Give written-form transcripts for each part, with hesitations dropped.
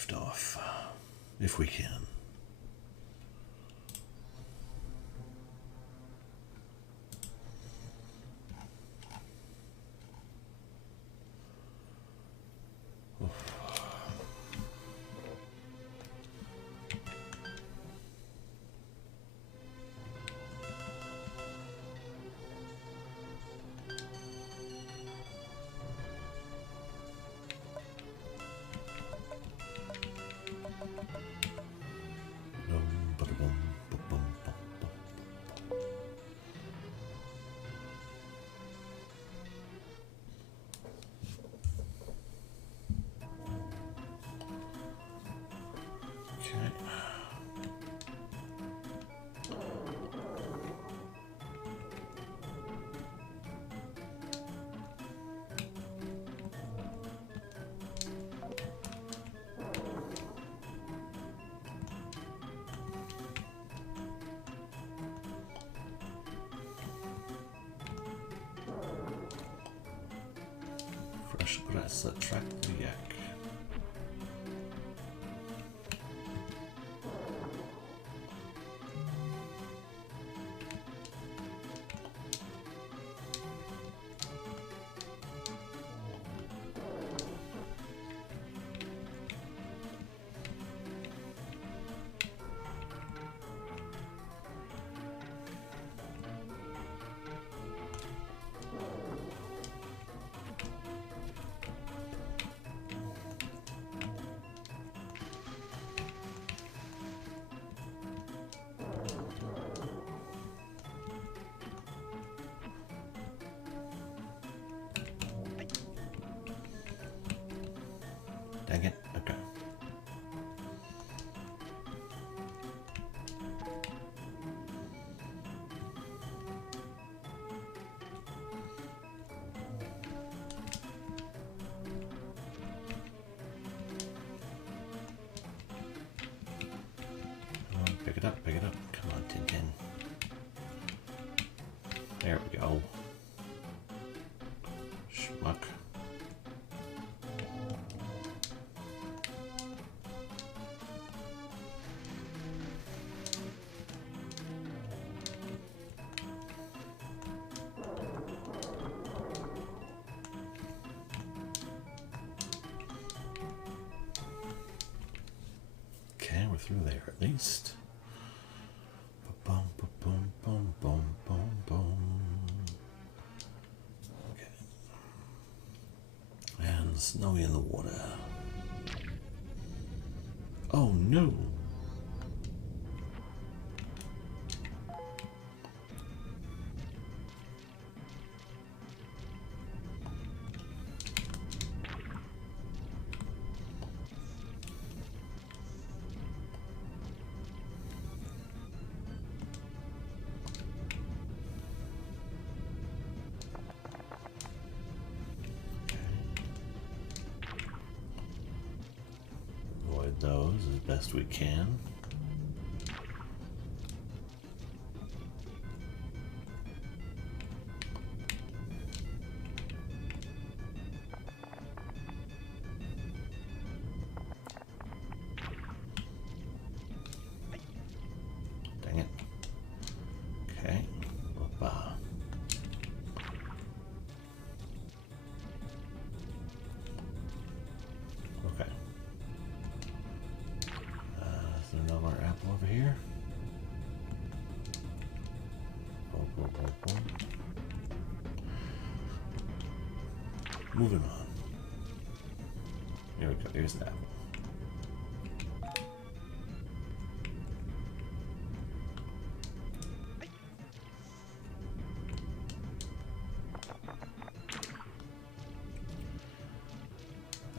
left off, if we can. Fresh grass attract the yak. Dang it, okay. Come on, pick it up, pick it up. Come on, Tintin. There we go. Schmuck. We're through there at least. Boom, boom, boom, boom, boom, boom. Okay. And snowy in the water. Oh no! Those as best we can. Dang it. Okay. Opa. Okay. Is there another apple over here? Boom, boom, boom, boom. Moving on. Here we go. Here's the apple.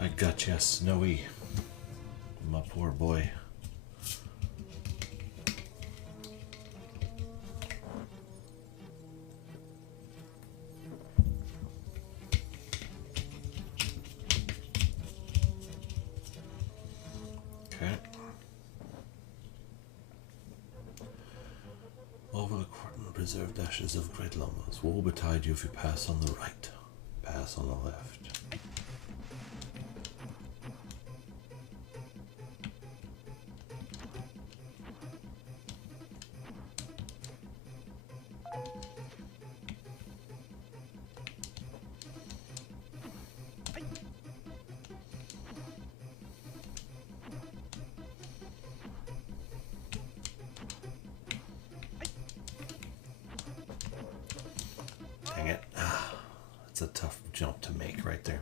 I gotcha, Snowy. My poor boy. Okay. Over the preserved ashes of great llamas. Woe betide you if you pass on the right. Pass on the left. that's a tough jump to make right there.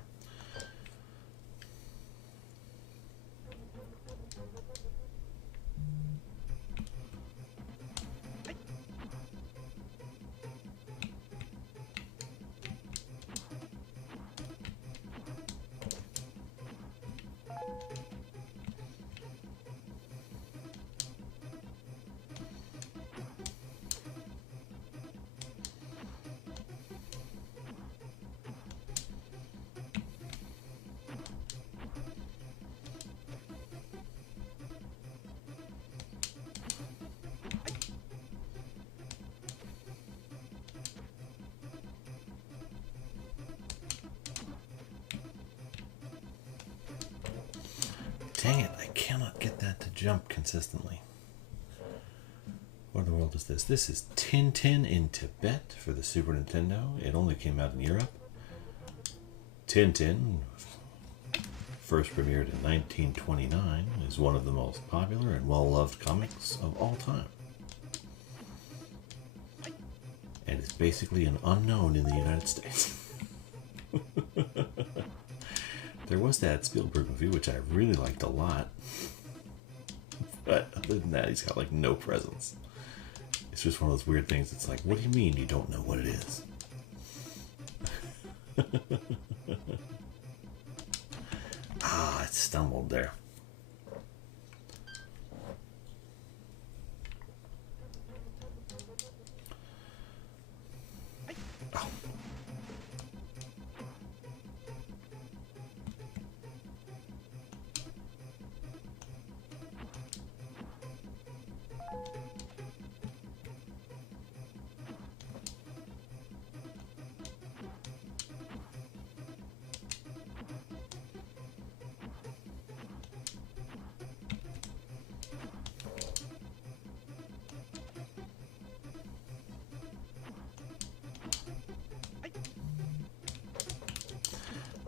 Dang it, I cannot get that to jump consistently. What in the world is this? This is Tintin in Tibet for the Super Nintendo. It only came out in Europe. Tintin, first premiered in 1929, is one of the most popular and well-loved comics of all time. And it's basically an unknown in the United States. There was that Spielberg movie, which I really liked a lot. But other than that, he's got like no presence. It's just one of those weird things. It's like, what do you mean you don't know what it is? I stumbled there.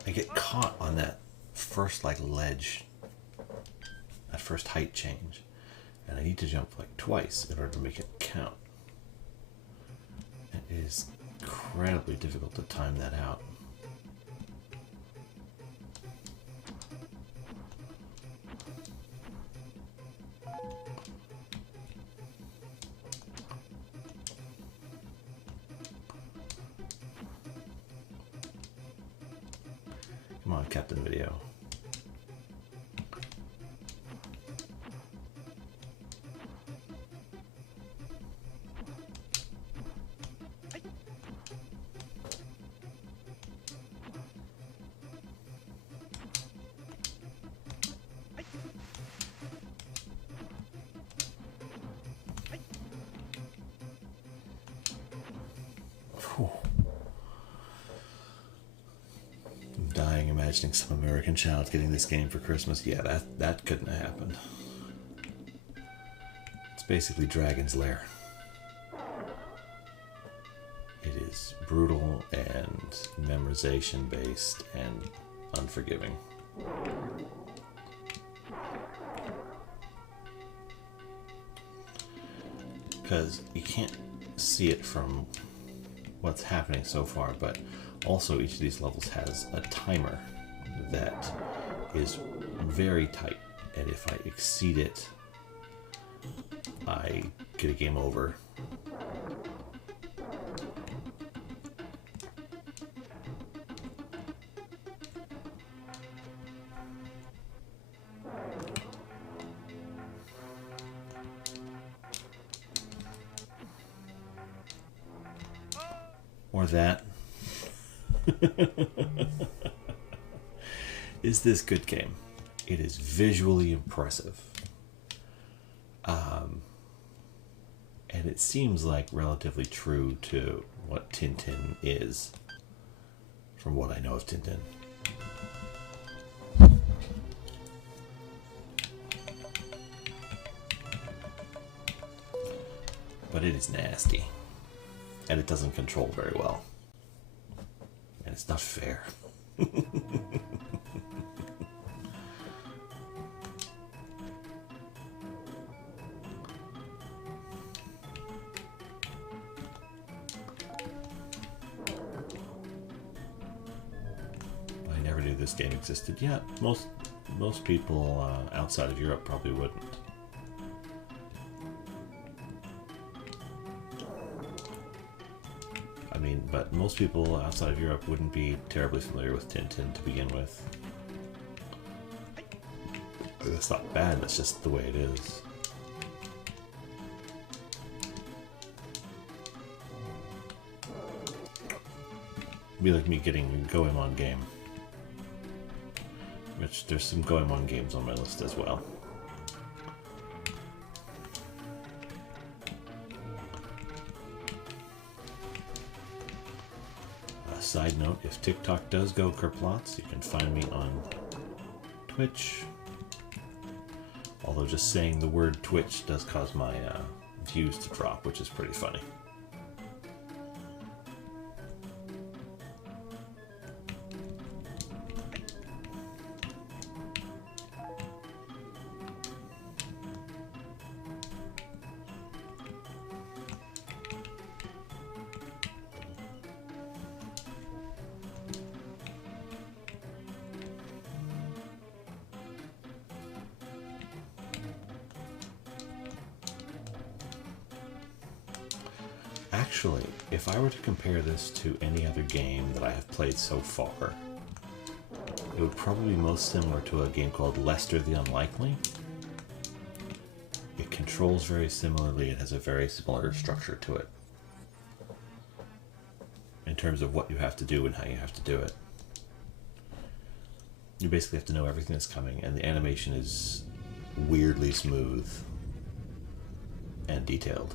I get caught on that first like ledge, that first height change, and I need to jump like twice in order to make it count. It is incredibly difficult to time that out. Come on, Captain Video. Whew. Dying imagining some American child getting this game for Christmas. Yeah, that couldn't have happened. It's basically Dragon's Lair. It is brutal and memorization based and unforgiving. Because you can't see it from what's happening so far, but also each of these levels has a timer that is very tight, and if I exceed it, I get a game over. Or that. Is this good game? It is visually impressive. And it seems like relatively true to what Tintin is, from what I know of Tintin. But it is nasty. And it doesn't control very well. And it's not fair. this game existed. Yeah, most people outside of Europe probably wouldn't. I mean, but most people outside of Europe wouldn't be terribly familiar with Tintin to begin with. That's not bad, that's just the way it is. It'd be like me getting a Goemon game. Which, there's some Goemon games on my list as well. Side note, if TikTok does go kerplots, you can find me on Twitch. Although just saying the word Twitch does cause my views to drop, which is pretty funny. Actually, if I were to compare this to any other game that I have played so far, it would probably be most similar to a game called Lester the Unlikely. It controls very similarly, it has a very similar structure to it, in terms of what you have to do and how you have to do it. You basically have to know everything that's coming, and the animation is weirdly smooth and detailed.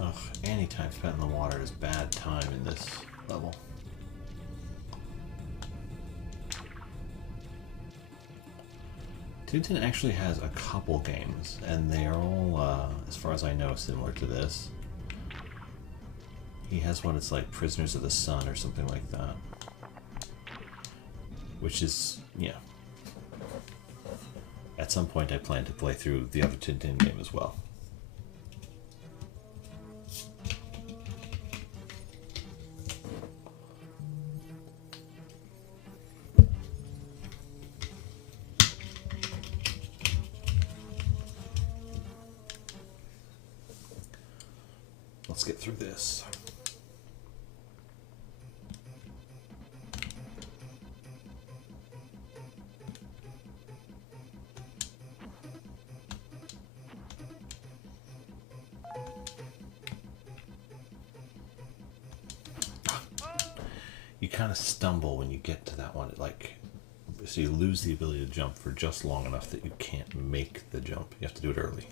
Ugh, any time spent in the water is bad time in this level. Tintin actually has a couple games, and they are all, as far as I know, similar to this. He has one that's like Prisoners of the Sun or something like that. Which is, yeah. At some point I plan to play through the other Tintin game as well. Let's get through this. You kind of stumble when you get to that one, so you lose the ability to jump for just long enough that you can't make the jump. You have to do it early.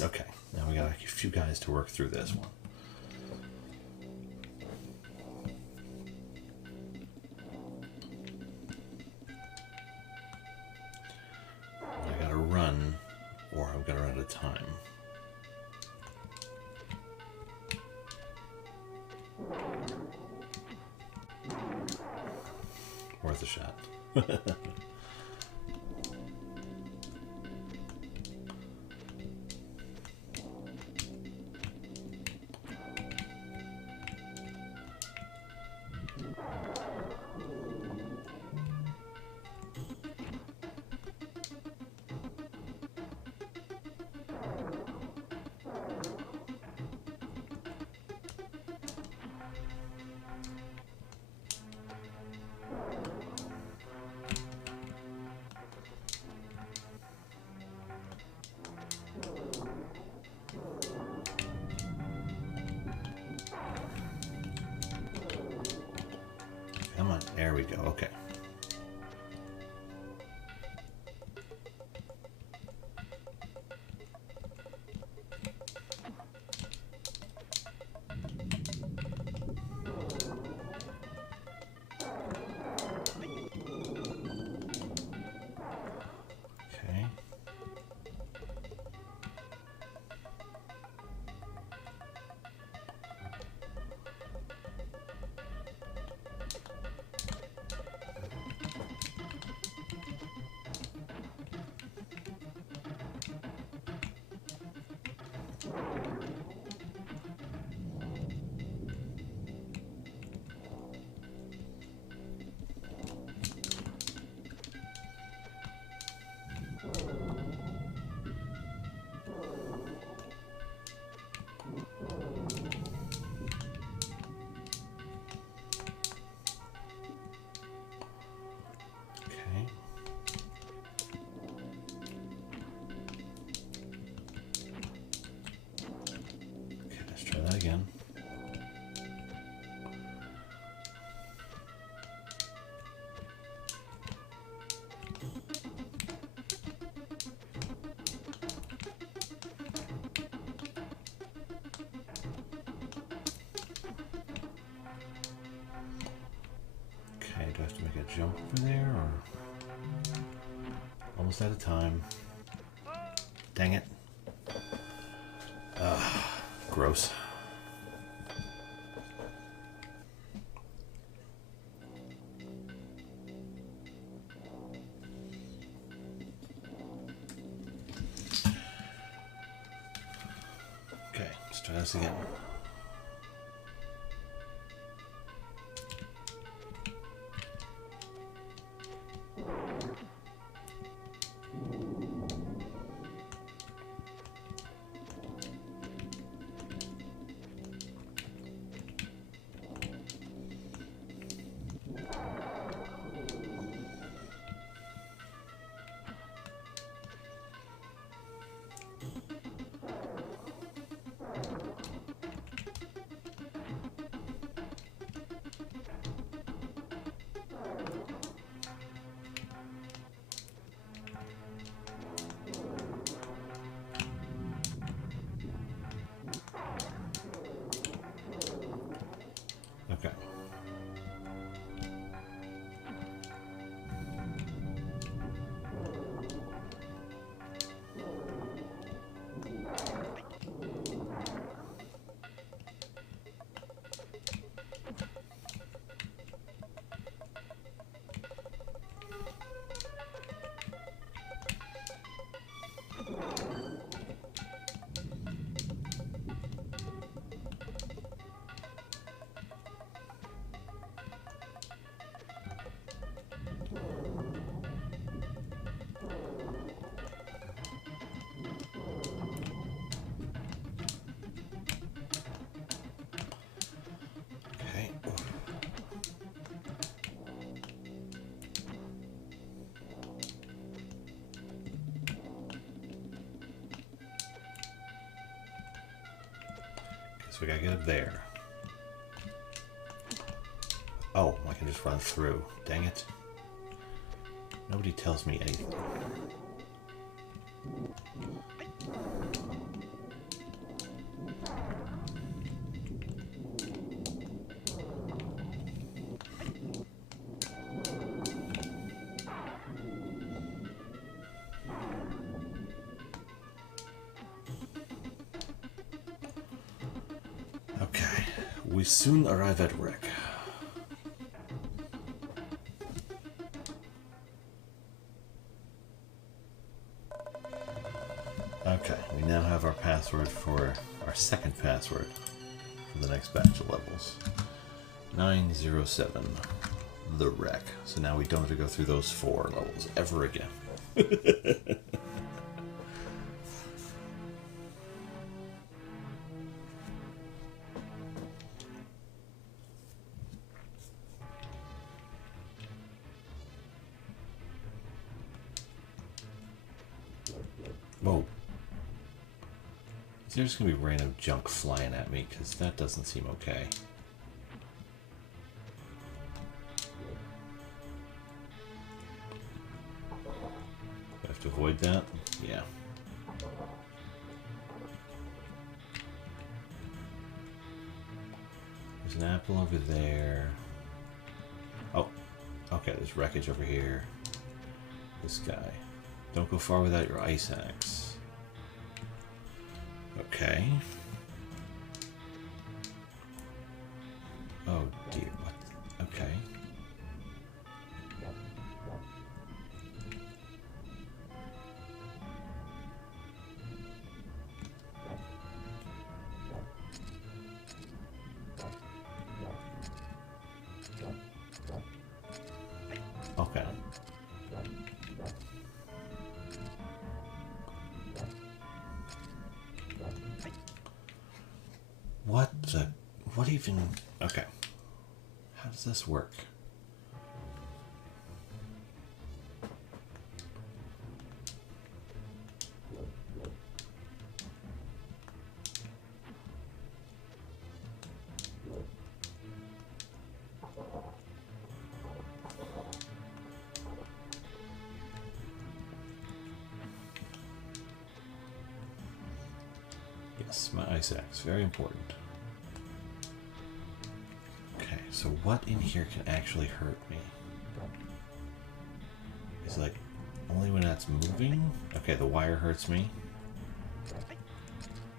Okay, now we got a few guys to work through this one. I gotta run, or I've gotta run out of time. a shot. Come on, there we go. Okay. Okay. Again. Okay, do I have to make a jump over there, or almost out of time? Dang it. Gross. Okay, let's try this again. Okay. So we gotta get up there. Oh, I can just run through. Dang it. Nobody tells me anything. We soon arrive at wreck. password for our second password for the next batch of levels. 907, the wreck. So now we don't have to go through those 4 levels ever again. Whoa. Is there just going to be random junk flying at me? Because that doesn't seem okay. Do I have to avoid that? Yeah. There's an apple over there. Oh, okay, there's wreckage over here. This guy. Don't go far without your ice axe. Okay. Oh dear, what? Okay. Okay. What even... Okay. How does this work? Yes, my ice axe. Very important. So what in here can actually hurt me? Is it like only when that's moving? Okay, the wire hurts me.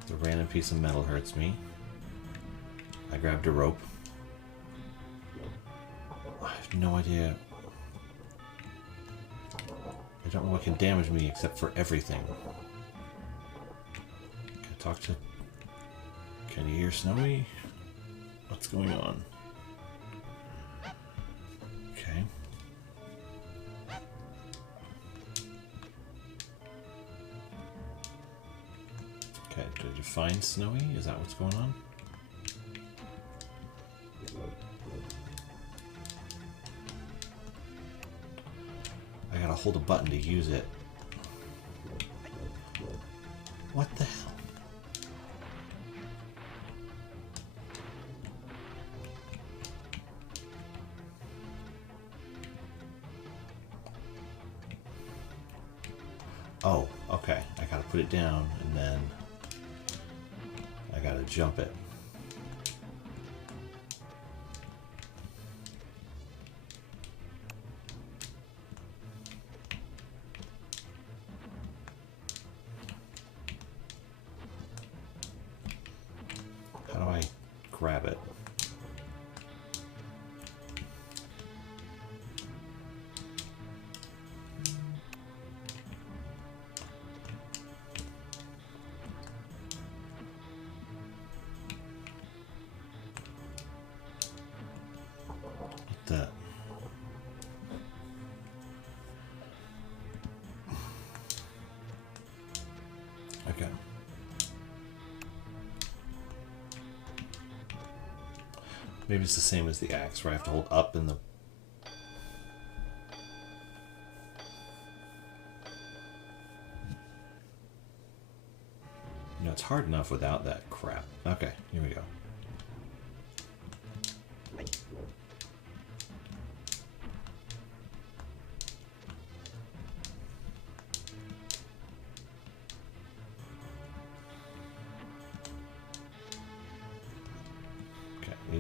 The random piece of metal hurts me. I grabbed a rope. I have no idea. I don't know what can damage me except for everything. Can I talk to... Can you hear Snowy? What's going on? Okay. Okay, did you find Snowy? Is that what's going on? I gotta hold a button to use it. What the hell? Oh, okay. I gotta put it down and then I gotta jump it. How do I grab it? That. Okay. Maybe it's the same as the axe, where I have to hold up in the... You know, it's hard enough without that crap. Okay, here we go.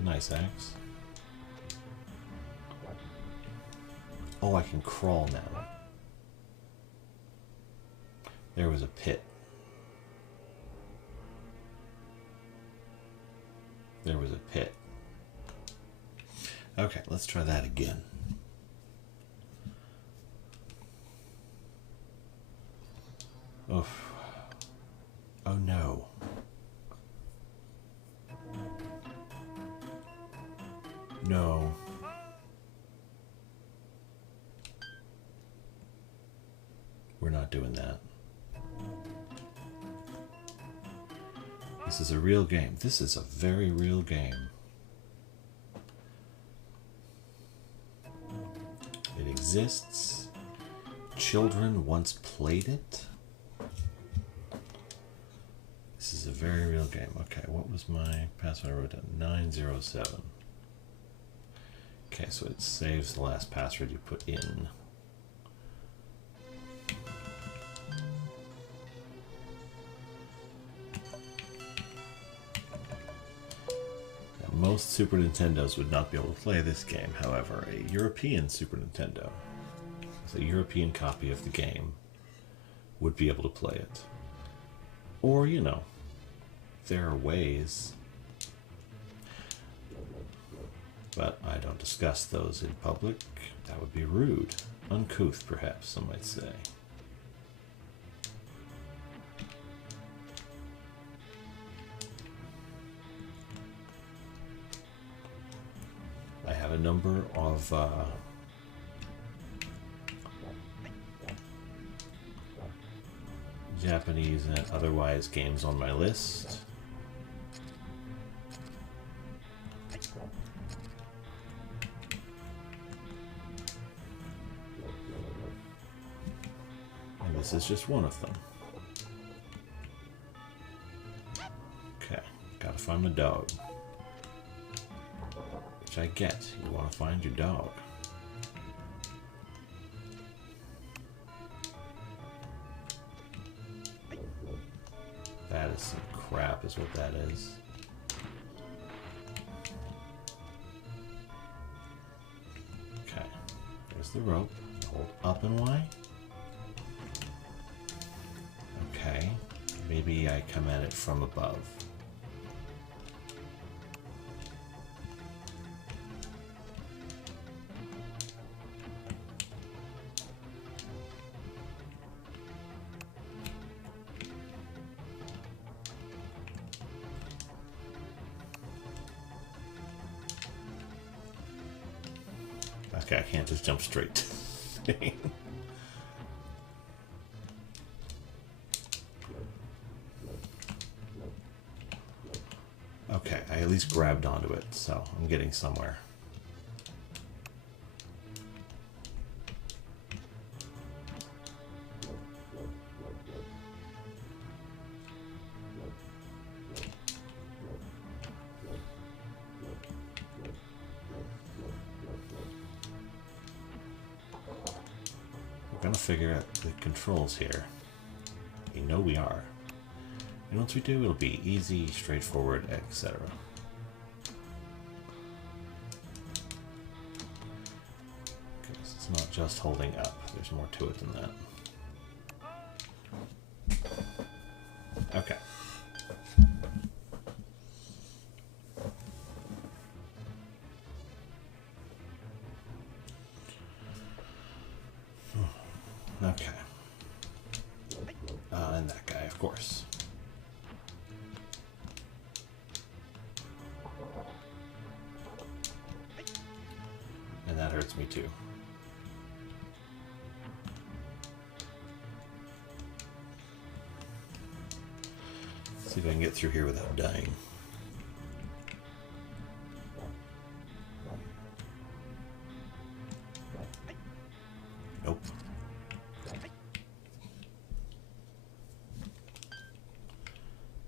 Nice axe. Oh, I can crawl now. There was a pit. There was a pit. Okay, let's try that again. Oof. Oh no. No. We're not doing that. This is a real game. This is a very real game. It exists. Children once played it. This is a very real game. Okay, what was my password? I wrote down 907. Okay, so it saves the last password you put in. Most Super Nintendos would not be able to play this game. However, a European Super Nintendo, with a European copy of the game, would be able to play it. Or, you know, there are ways. But I don't discuss those in public. That would be rude. Uncouth, perhaps, some might say. I have a number of Japanese and otherwise games on my list. And this is just one of them. Okay, gotta find my dog. Which I get. You want to find your dog. That is some crap, is what that is. Okay. There's the rope. Hold up and Y. Okay. Maybe I come at it from above. Okay, I can't just jump straight. Okay, I at least grabbed onto it, so I'm getting somewhere. Gonna figure out the controls here. We know we are. And once we do, it'll be easy, straightforward, etc. Okay, so it's not just holding up. There's more to it than that. Okay. Okay. And that guy, of course. And that hurts me too. Let's see if I can get through here without dying. Nope.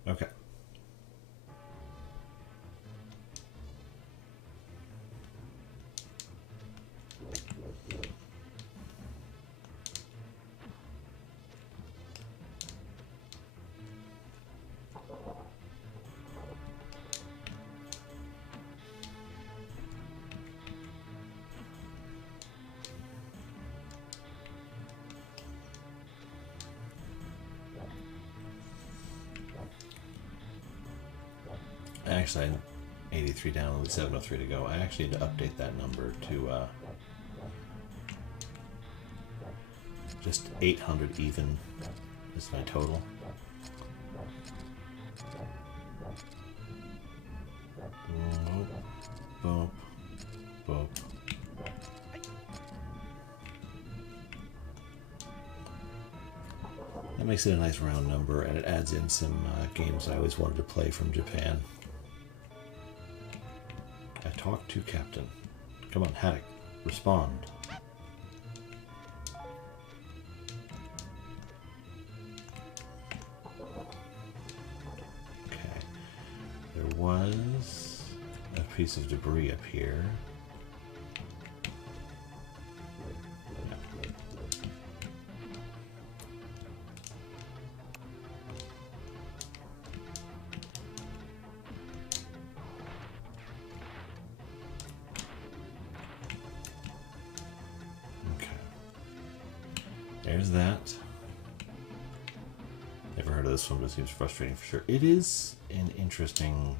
Okay. Actually, 83 down, only 703 to go. I actually need to update that number to just 800 even is my total. Boom, boom. That makes it a nice round number, and it adds in some games I always wanted to play from Japan. I talked to Captain. Come on, Haddock, respond. Okay. There was a piece of debris up here. There's that. Never heard of this one, but it seems frustrating for sure. It is an interesting...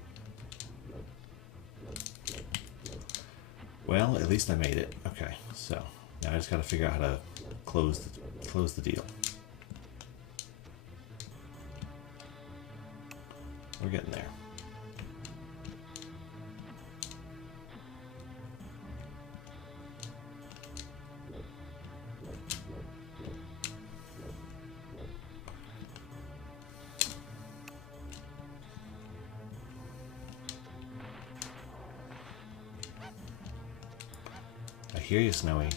Well, at least I made it. Okay, so now I just got to figure out how to close the deal. We're getting there. I hear you, Snowy.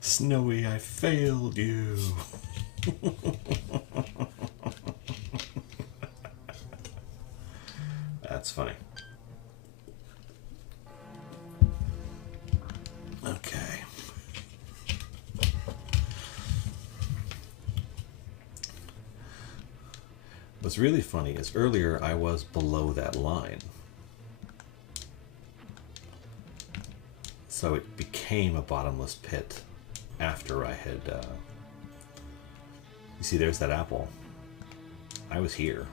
Snowy, I failed you. That's funny. Okay. What's really funny is earlier I was below that line. So it became a bottomless pit after I had... You see, there's that apple. I was here.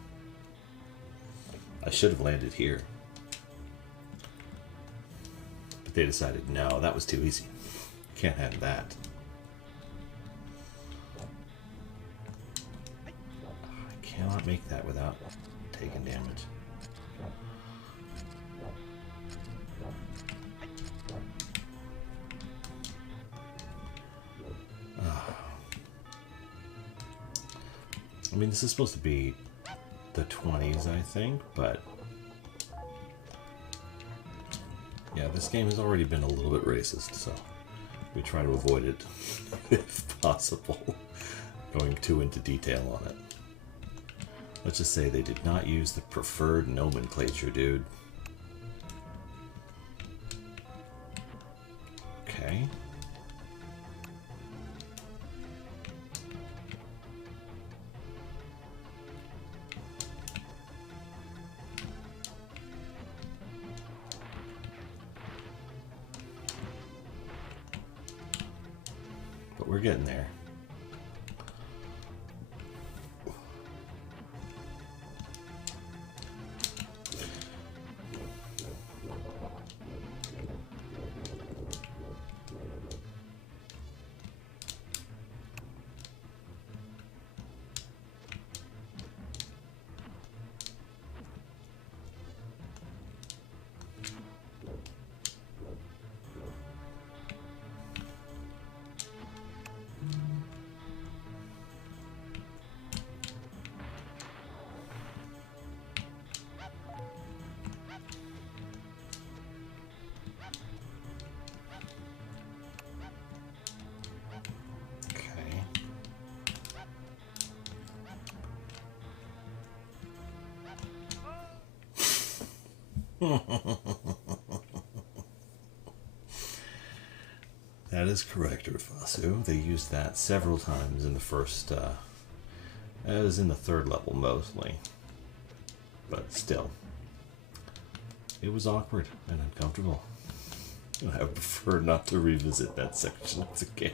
I should have landed here. But they decided, no, that was too easy. Can't have that. Cannot make that without taking damage. I mean, this is supposed to be the 20s, I think, but yeah, this game has already been a little bit racist, so we try to avoid it if possible, going too into detail on it. Let's just say they did not use the preferred nomenclature, dude. Okay. But we're getting there. That is correct, Rufasu. They used that several times in the first, it was in the third level mostly. But still, it was awkward and uncomfortable. I would prefer not to revisit that section of the game.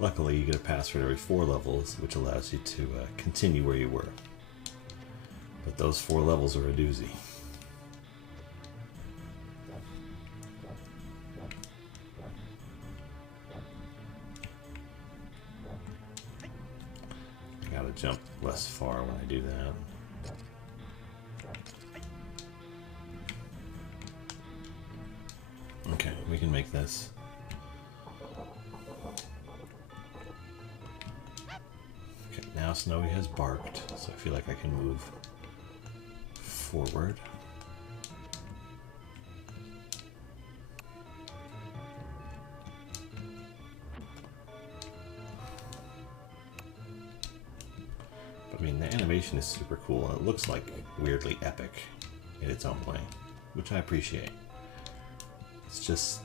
Luckily, you get a password every 4 levels, which allows you to continue where you were. But those 4 levels are a doozy. I gotta jump less far when I do that. we can make this. Okay, now Snowy has barked, so I feel like I can move forward. I mean, the animation is super cool, and it looks like weirdly epic in its own way, which I appreciate. It's just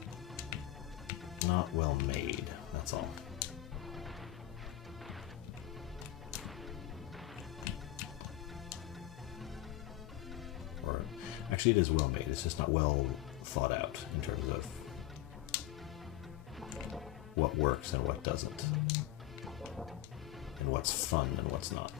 not well made, that's all. Or, actually it is well made, it's just not well thought out in terms of what works and what doesn't, and what's fun and what's not.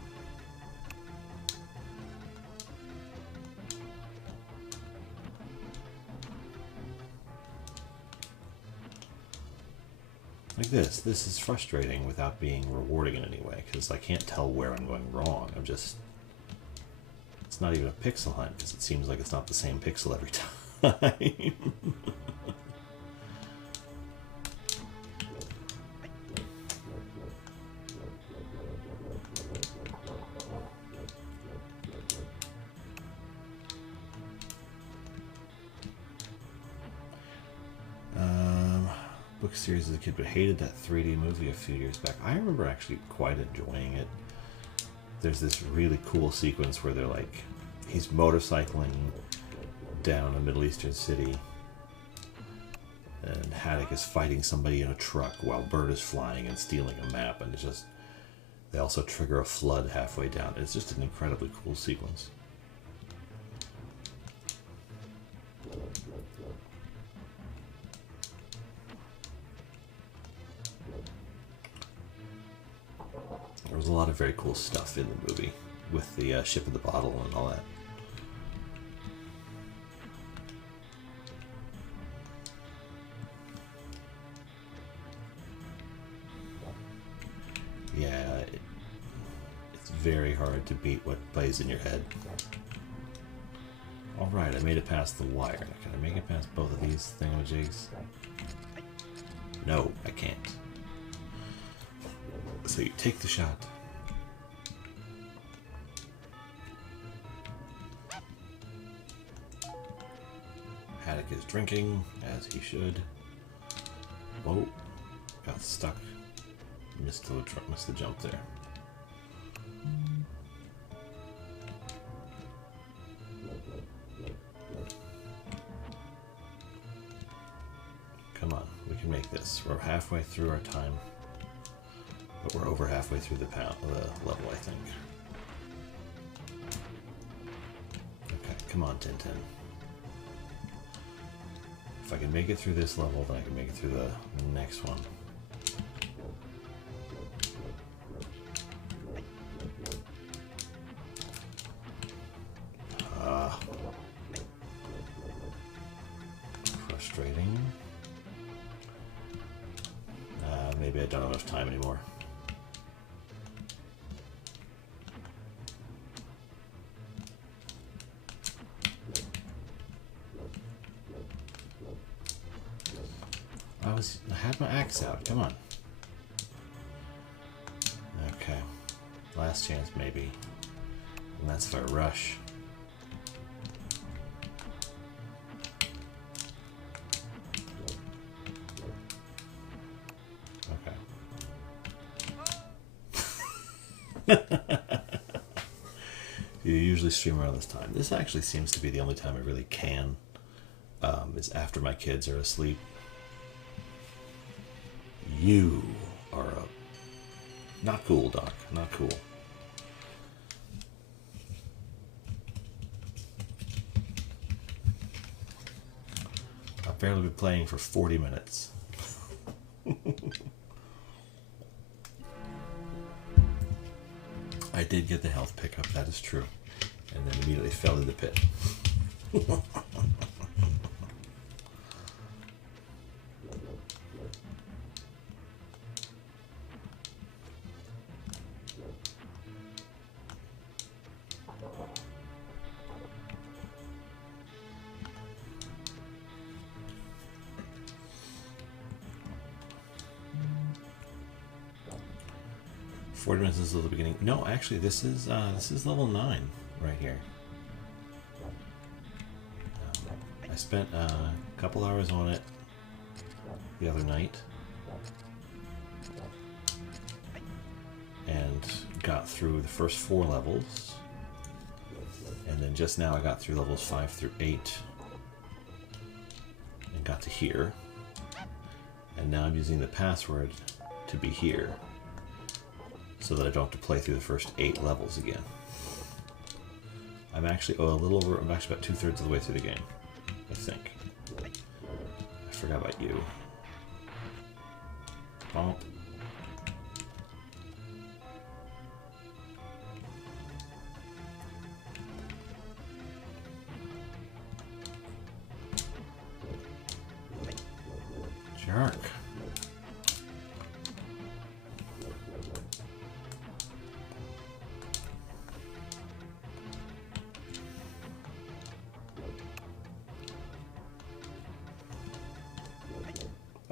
Like this is frustrating without being rewarding in any way, because I can't tell where I'm going wrong. It's not even a pixel hunt, because it seems like it's not the same pixel every time. Book series as a kid, but hated that 3D movie a few years back. I remember actually quite enjoying it. There's this really cool sequence where they're like, he's motorcycling down a Middle Eastern city, and Haddock is fighting somebody in a truck while Bird is flying and stealing a map, and it's just, they also trigger a flood halfway down. It's just an incredibly cool sequence. There was a lot of very cool stuff in the movie with the ship in the bottle and all that. Yeah, it's very hard to beat what plays in your head. Alright, I made it past the wire. Can I make it past both of these thingamajigs? No, I can't. So you take the shot. Haddock is drinking, as he should. Whoa, got stuck. Missed the jump there. Come on, we can make this. We're halfway through our time. But we're over halfway through the level, I think. Okay, come on, Tintin. If I can make it through this level, then I can make it through the next one. Frustrating. Maybe I don't have enough time anymore. I had my axe out, come on. Okay. Last chance, maybe. And that's if I rush. Okay. You usually stream around this time. This actually seems to be the only time I really can. Is after my kids are asleep. You are not cool, Doc. Not cool. I've barely been playing for 40 minutes. I did get the health pickup, that is true. And then immediately fell in the pit. 40 minutes until the beginning. No, actually, this is level 9 right here. I spent a couple hours on it the other night and got through the first 4 levels, and then just now I got through levels 5 through 8 and got to here, and now I'm using the password to be here so that I don't have to play through the first 8 levels again. I'm actually I'm actually about 2/3 of the way through the game, I think. I forgot about you. Bonk. Jerk.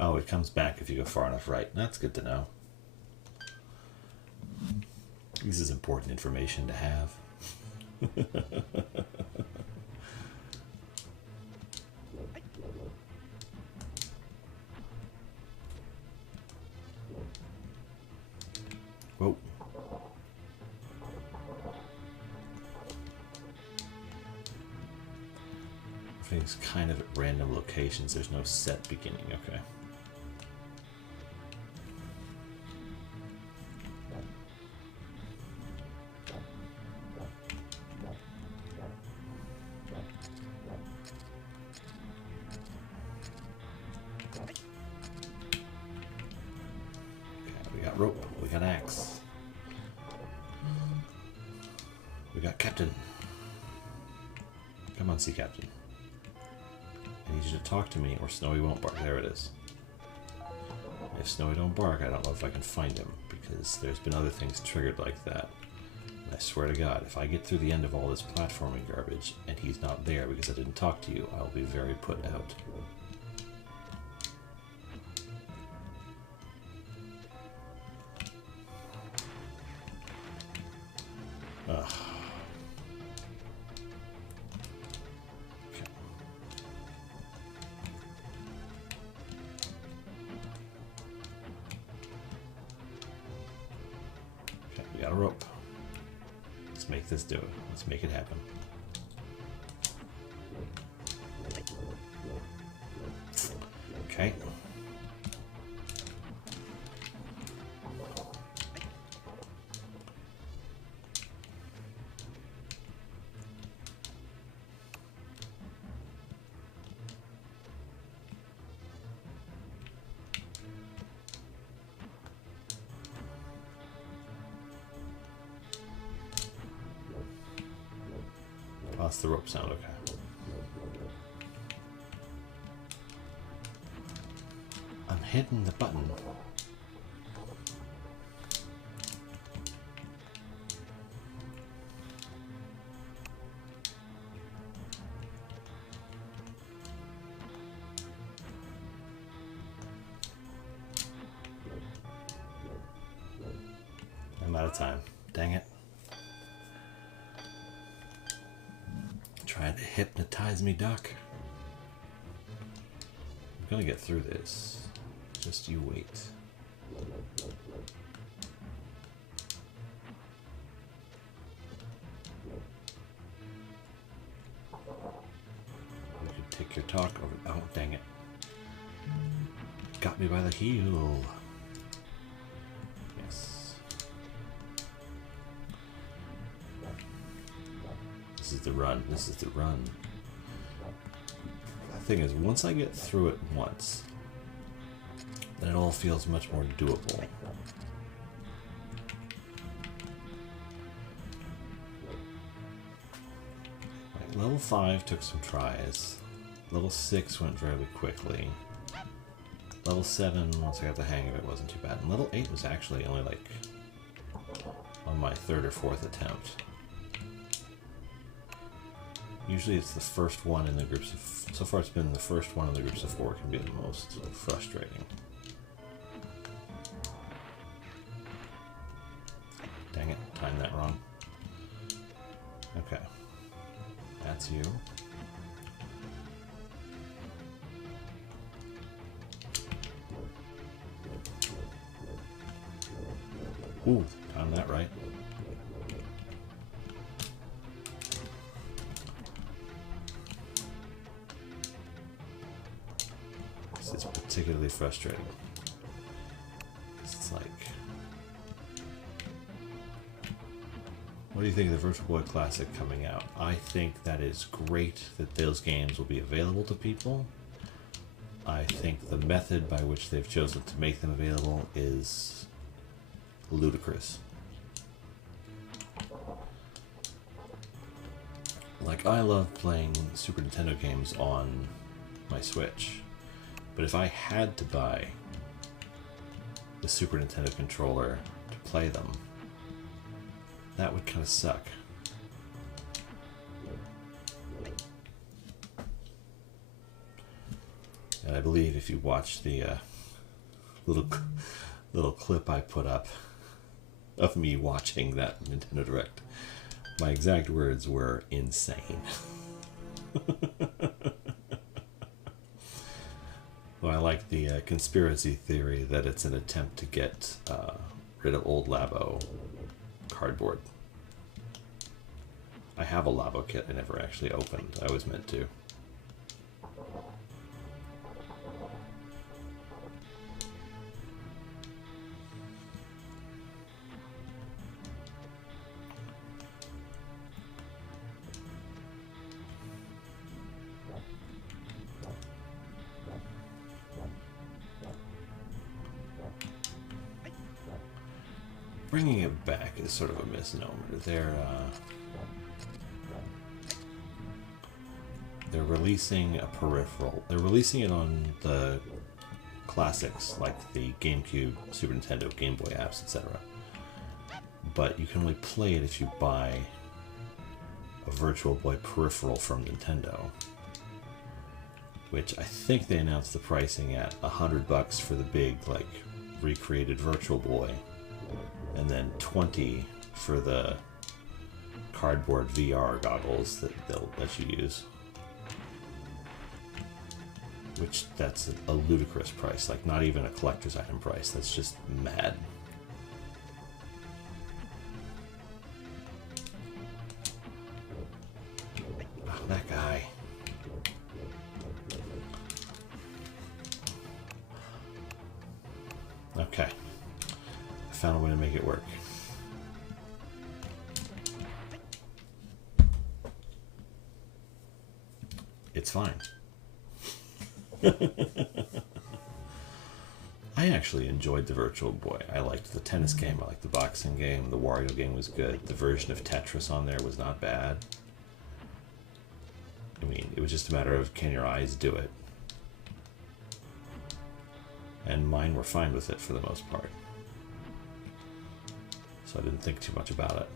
Oh, it comes back if you go far enough right. That's good to know. This is important information to have. Whoa. Everything's kind of at random locations. There's no set beginning. Okay. Rope, we got axe, we got captain. Come on, sea captain. I need you to talk to me or Snowy won't bark. There it is. If Snowy don't bark, I don't know if I can find him, because there's been other things triggered like that. And I swear to God, if I get through the end of all this platforming garbage and he's not there because I didn't talk to you, I'll be very put out. Ugh. Okay. Okay, we got a rope. Let's make this do it. Let's make it happen. Okay. That's the rope sound, okay. I'm hitting the button. I'm out of time. Dang it. Trying to hypnotize me, Doc. I'm gonna get through this. Just you wait. You can take your talk over. Oh, dang it. Got me by the heel. Yes. This is the run. This is the run. The thing is, once I get through it once, then it all feels much more doable. Like, level 5 took some tries. Level 6 went very quickly. Level 7, once I got the hang of it, wasn't too bad. And level 8 was actually only like on my 3rd or 4th attempt. Usually it's the first one in the groups of... So far it's been the first one in the groups of 4 can be the most frustrating. that's you. Ooh, timed that right. This is particularly frustrating. It's like, what do you think of the Virtual Boy Classic coming out? I think that is great that those games will be available to people. I think the method by which they've chosen to make them available is ludicrous. Like, I love playing Super Nintendo games on my Switch, but if I had to buy the Super Nintendo controller to play them, that would kind of suck. And I believe if you watch the little clip I put up of me watching that Nintendo Direct, my exact words were insane. Well, I like the conspiracy theory that it's an attempt to get rid of old Labo cardboard. I have a Labo kit I never actually opened. I was meant to. Bringing it back is sort of a misnomer. They're releasing a peripheral. They're releasing it on the classics, like the GameCube, Super Nintendo, Game Boy apps, etc. But you can only play it if you buy a Virtual Boy peripheral from Nintendo, which I think they announced the pricing at $100 for the big, like, recreated Virtual Boy, and then $20 for the cardboard VR goggles that they'll let you use. Which, that's a ludicrous price, like not even a collector's item price. That's just mad. Oh, that guy. Okay. I found a way to make it work. It's fine. I actually enjoyed the Virtual Boy. I liked the tennis game, I liked the boxing game, the Wario game was good. The version of Tetris on there was not bad. I mean, it was just a matter of, can your eyes do it? And mine were fine with it for the most part. So I didn't think too much about it.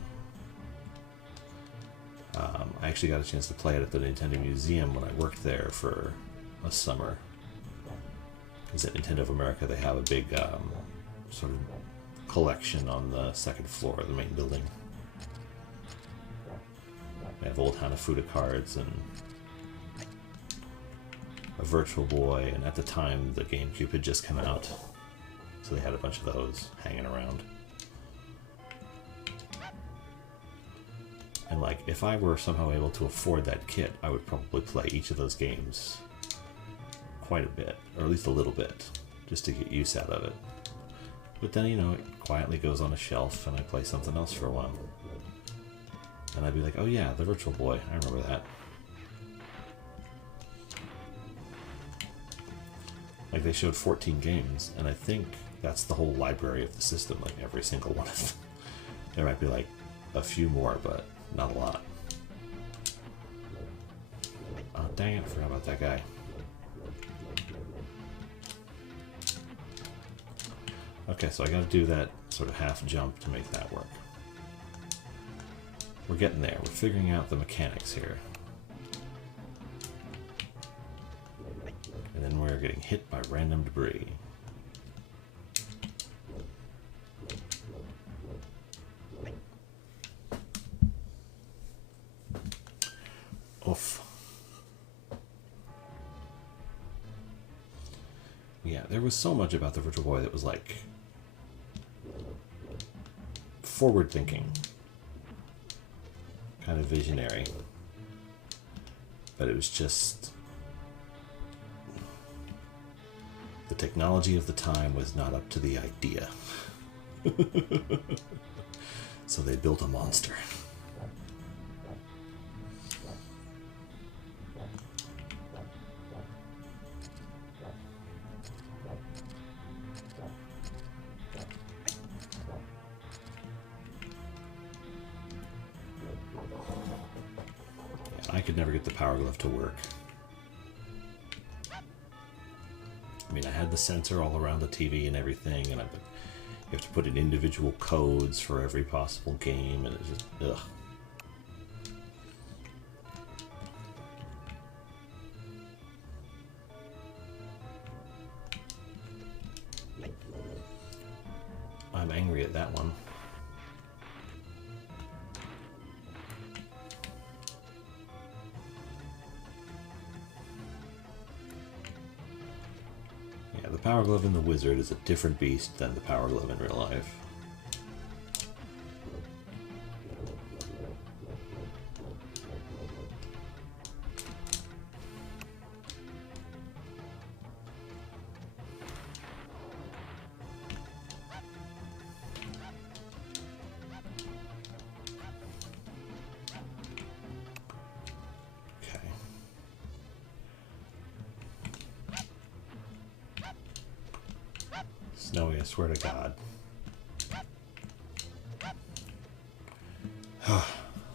I actually got a chance to play it at the Nintendo Museum when I worked there for a summer. Because at Nintendo of America they have a big sort of collection on the second floor of the main building. They have old Hanafuda cards and a Virtual Boy, and at the time the GameCube had just come out, so they had a bunch of those hanging around. And like, if I were somehow able to afford that kit, I would probably play each of those games quite a bit, or at least a little bit, just to get use out of it. But then, you know, it quietly goes on a shelf and I play something else for a while. And I'd be like, oh yeah, the Virtual Boy, I remember that. Like, they showed 14 games, and I think that's the whole library of the system, like every single one of them. There might be like a few more, but not a lot. Oh, dang it, I forgot about that guy. Okay, so I gotta do that sort of half jump to make that work. We're getting there. We're figuring out the mechanics here. And then we're getting hit by random debris. Oof. Yeah, there was so much about the Virtual Boy that was like forward thinking, kind of visionary, but it was just the technology of the time was not up to the idea. So they built a monster. I could never get the Power Glove to work. I mean, I had the sensor all around the TV and everything, and you have to put in individual codes for every possible game, and it's just, ugh. I'm angry at that one. The Power Glove in the Wizard is a different beast than the Power Glove in real life. Snowy, I swear to God.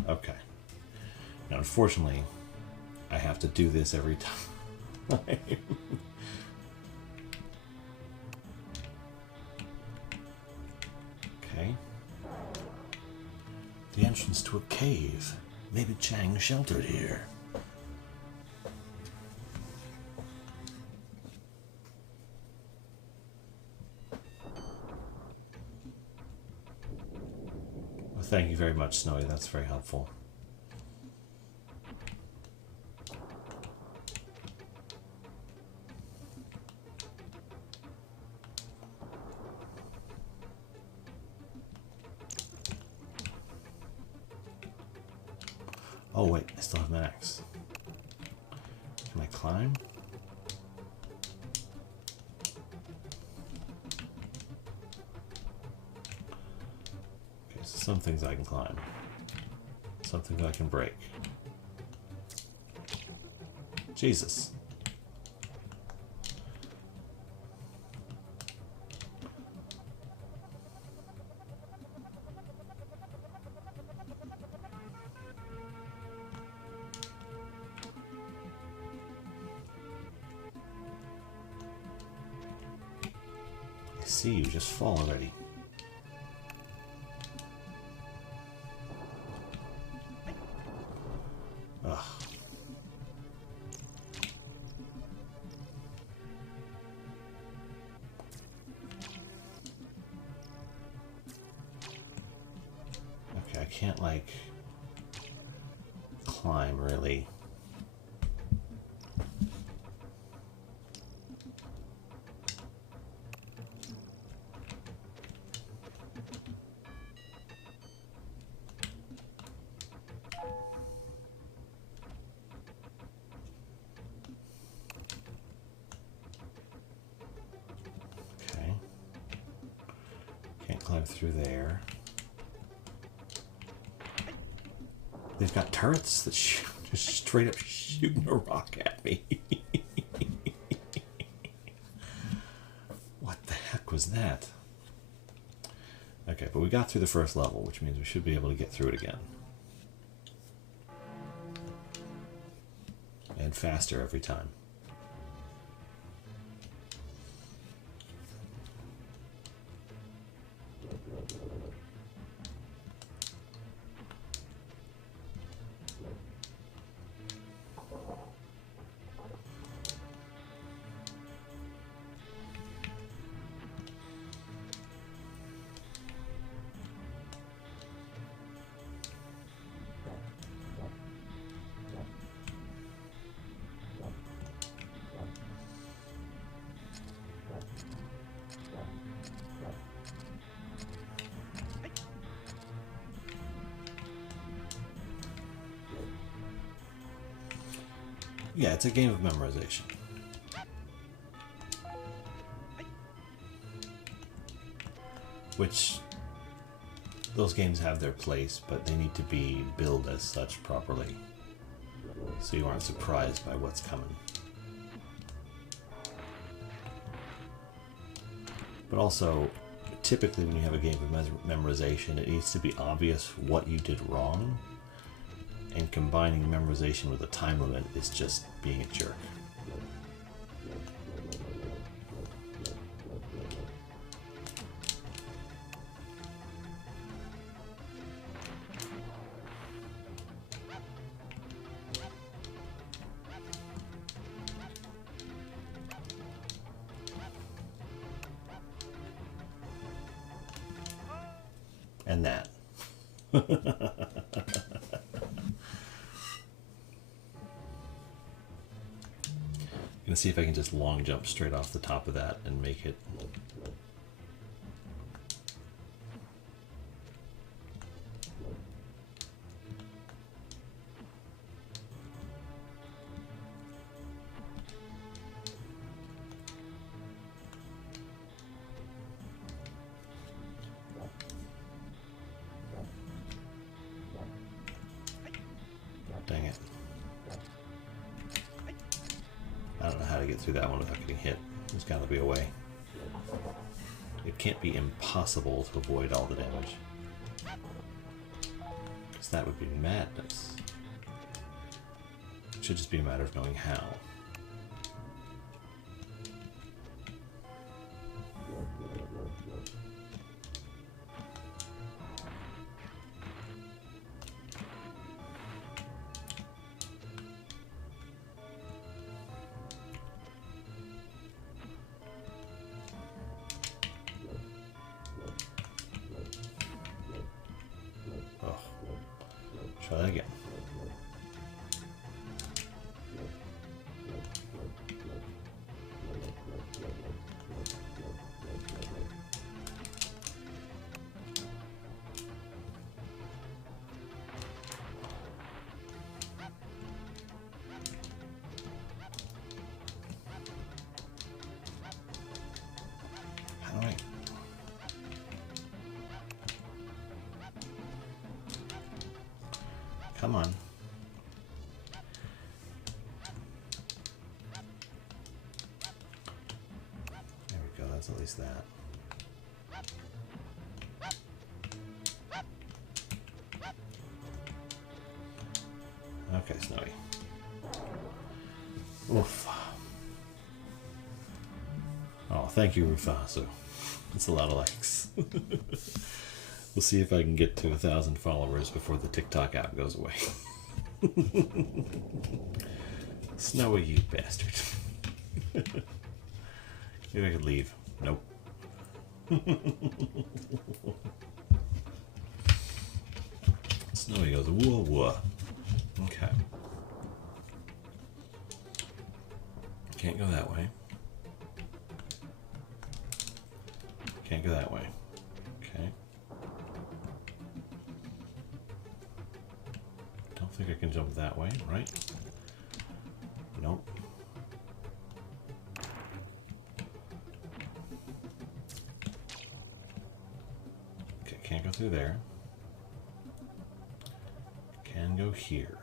Okay. Now, unfortunately, I have to do this every time. Okay. The entrance to a cave. Maybe Chang sheltered here. Thank you very much, Snowy. That's very helpful. Oh, wait. I still have an axe. Can I climb? Some things I can climb. Some things I can break. Jesus. I see you just fall already. I can't, like, climb, really. Okay. Can't climb through there. They've got turrets that shoot, just straight up shooting a rock at me. What the heck was that? Okay, but we got through the first level, which means we should be able to get through it again. And faster every time. Yeah, it's a game of memorization. Which, those games have their place, but they need to be billed as such properly, so you aren't surprised by what's coming. But also, typically when you have a game of memorization, it needs to be obvious what you did wrong, and combining memorization with a time limit is just being a jerk. And that. Gonna see if I can just long jump straight off the top of that and make it. Dang it. I don't know how to get through that one without getting hit. There's got to be a way. It can't be impossible to avoid all the damage, because that would be madness. It should just be a matter of knowing how. Try that again. How do I... Come on. There we go, that's at least that. Okay, Snowy. Oof. Oh, thank you, Rufasu. That's a lot of likes. We'll see if I can get to 1,000 followers before the TikTok app goes away. Snowy, you bastard. Maybe I could leave. Nope. Snowy goes, whoa, whoa. Okay. Can't go that way. Can't go that way. Okay. Don't think I can jump that way, right? Nope. Okay, can't go through there. Can go here.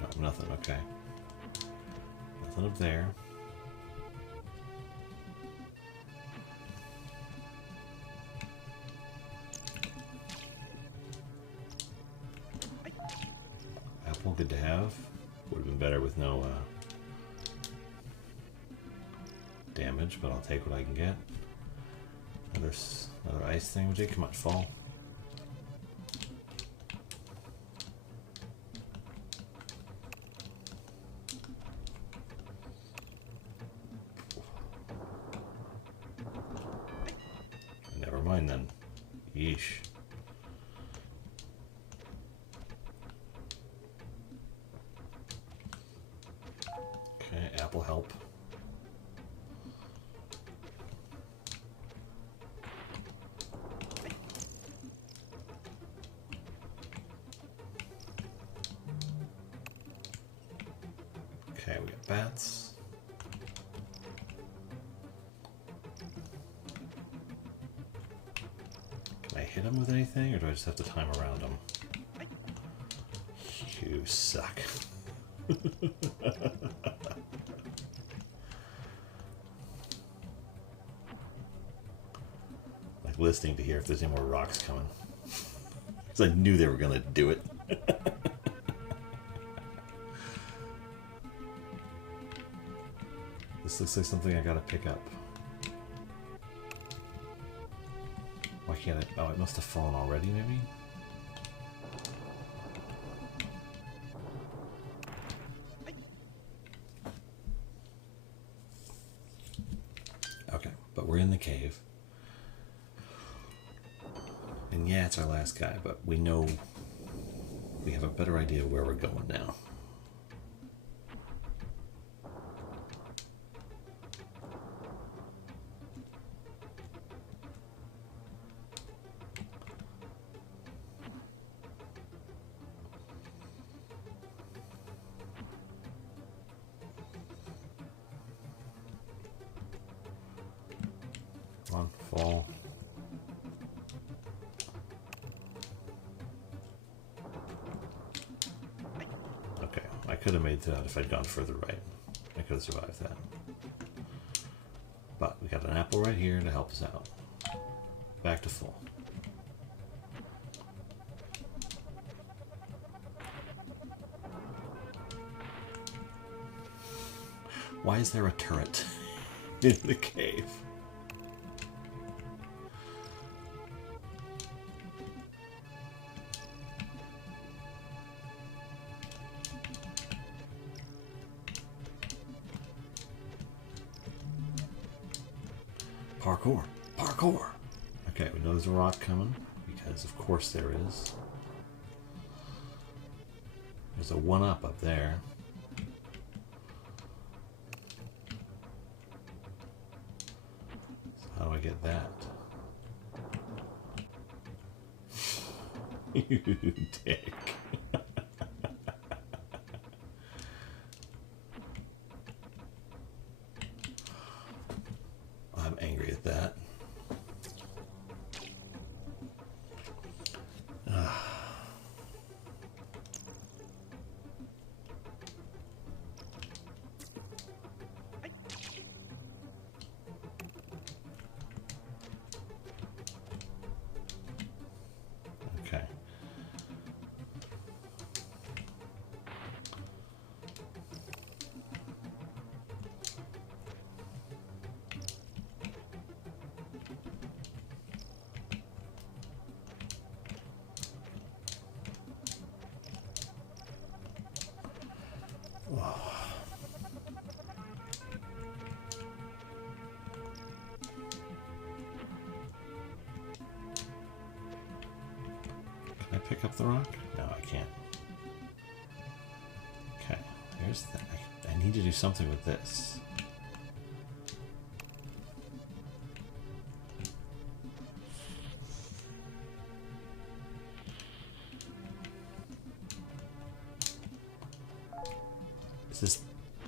No, nothing, okay. Nothing up there. Apple, good to have. Would have been better with no damage, but I'll take what I can get. Another ice thing. Would you come on, fall? Never mind then. Yeesh. Okay, apple help. bats. Can I hit them with anything, or do I just have to time around them? You suck. Like listening to hear if there's any more rocks coming. Because I knew they were going to do it. This looks like something I gotta pick up. Why can't I? Oh, it must have fallen already, maybe? Okay, but we're in the cave. And yeah, it's our last guy, but we know we have a better idea of where we're going now. On, fall. Okay, I could have made that if I'd gone further right. I could have survived that. But we got an apple right here to help us out. Back to full. Why is there a turret in the cave? Parkour! Parkour! Okay, we know there's a rock coming, because of course there is. There's a 1-up up there. So how do I get that? You dick. I'm angry at that. Okay. Whoa. Can I pick up the rock? No, I can't. Okay, there's that. I need to do something with this.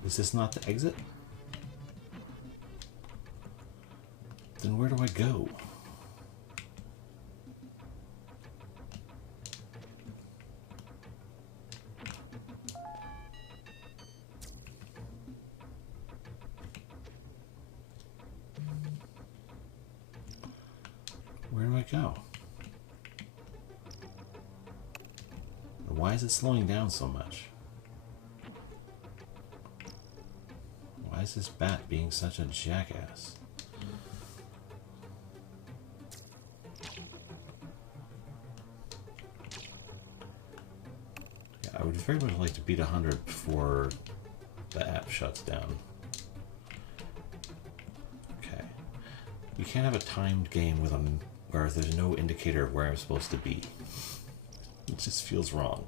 Is this not the exit? Then where do I go? Where do I go? Why is it slowing down so much? Why is this bat being such a jackass? Yeah, I would very much like to beat 100 before the app shuts down. Okay. You can't have a timed game with where there's no indicator of where I'm supposed to be. It just feels wrong.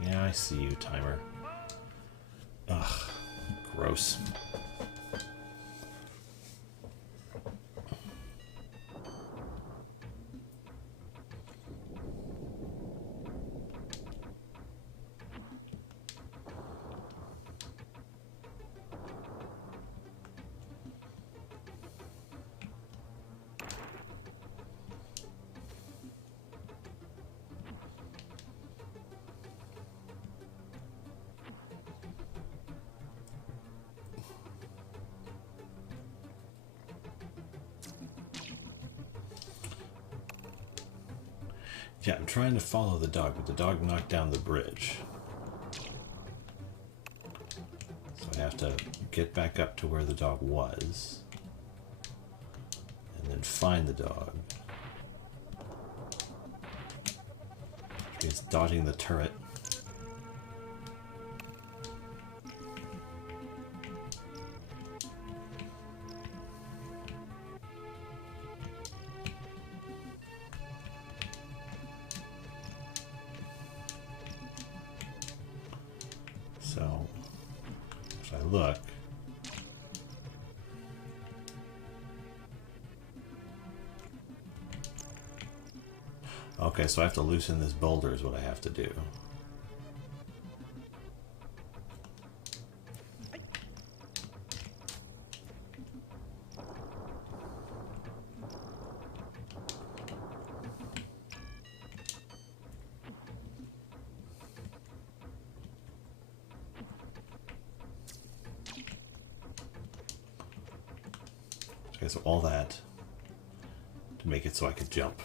Yeah, I see you, timer. Ugh, gross. Yeah, I'm trying to follow the dog, but the dog knocked down the bridge. So I have to get back up to where the dog was. And then find the dog. He's dodging the turret. So, if I look, okay, so I have to loosen this boulder is what I have to do. Okay, so all that to make it so I could jump.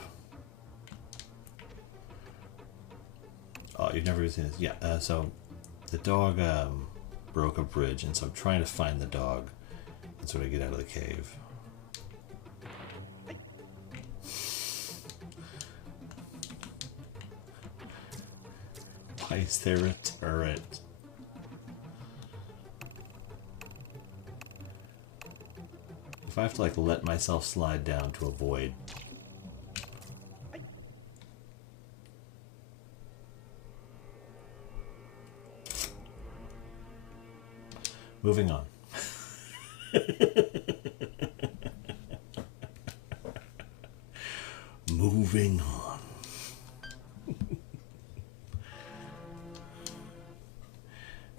Oh, you've never seen this? Yeah, so the dog broke a bridge, and so I'm trying to find the dog and sort of get out of the cave. Why is there a turret? If I have to like let myself slide down to avoid. Moving on. Moving on.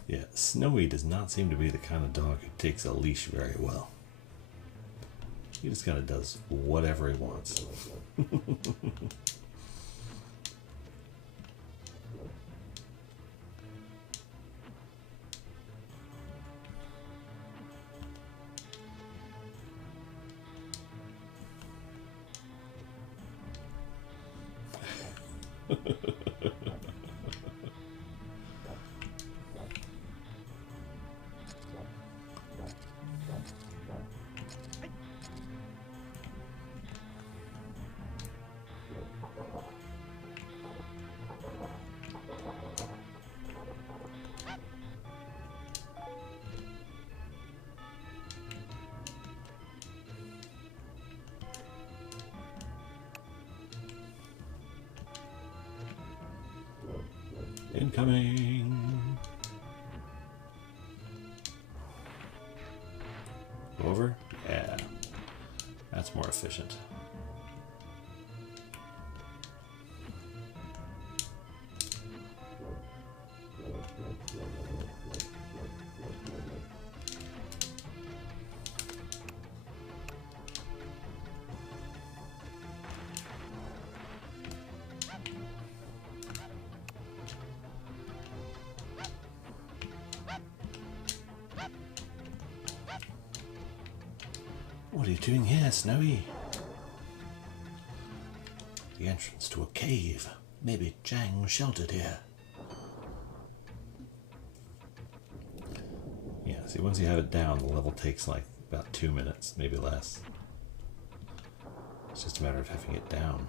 Yeah, Snowy does not seem to be the kind of dog who takes a leash very well. He just kind of does whatever he wants. Incoming. Over? Yeah. That's more efficient. What are you doing here, Snowy? The entrance to a cave. Maybe Jang sheltered here. Yeah, see, once you have it down, the level takes like about 2 minutes, maybe less. It's just a matter of having it down.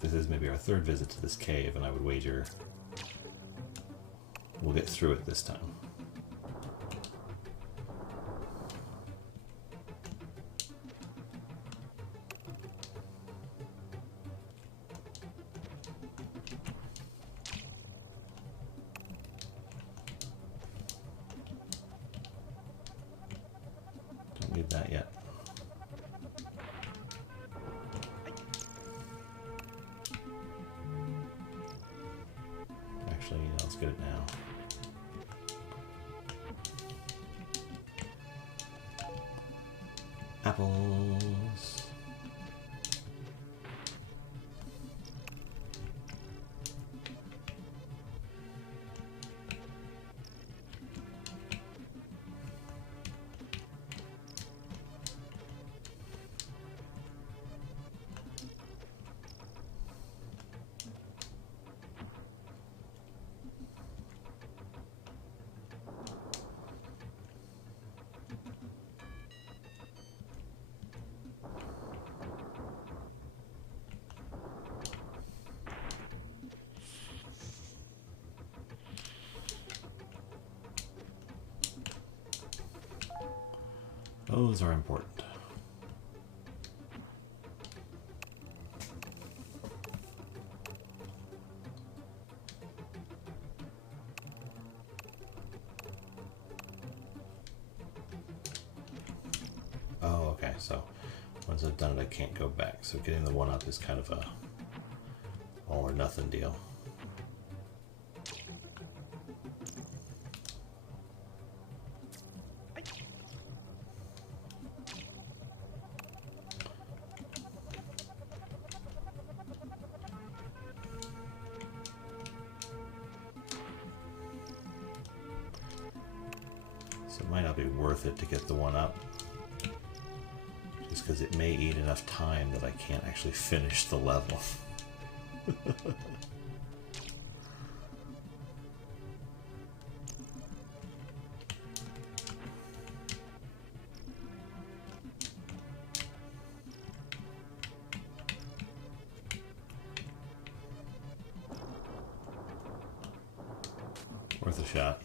This is maybe our third visit to this cave, and I would wager we'll get through it this time. Don't need that yet. Actually, let's get it now. Apples. Toes are important. Oh, okay, so once I've done it, I can't go back. So getting the one up is kind of a all or nothing deal. So it might not be worth it to get the one up, just because it may eat enough time that I can't actually finish the level. Worth a shot.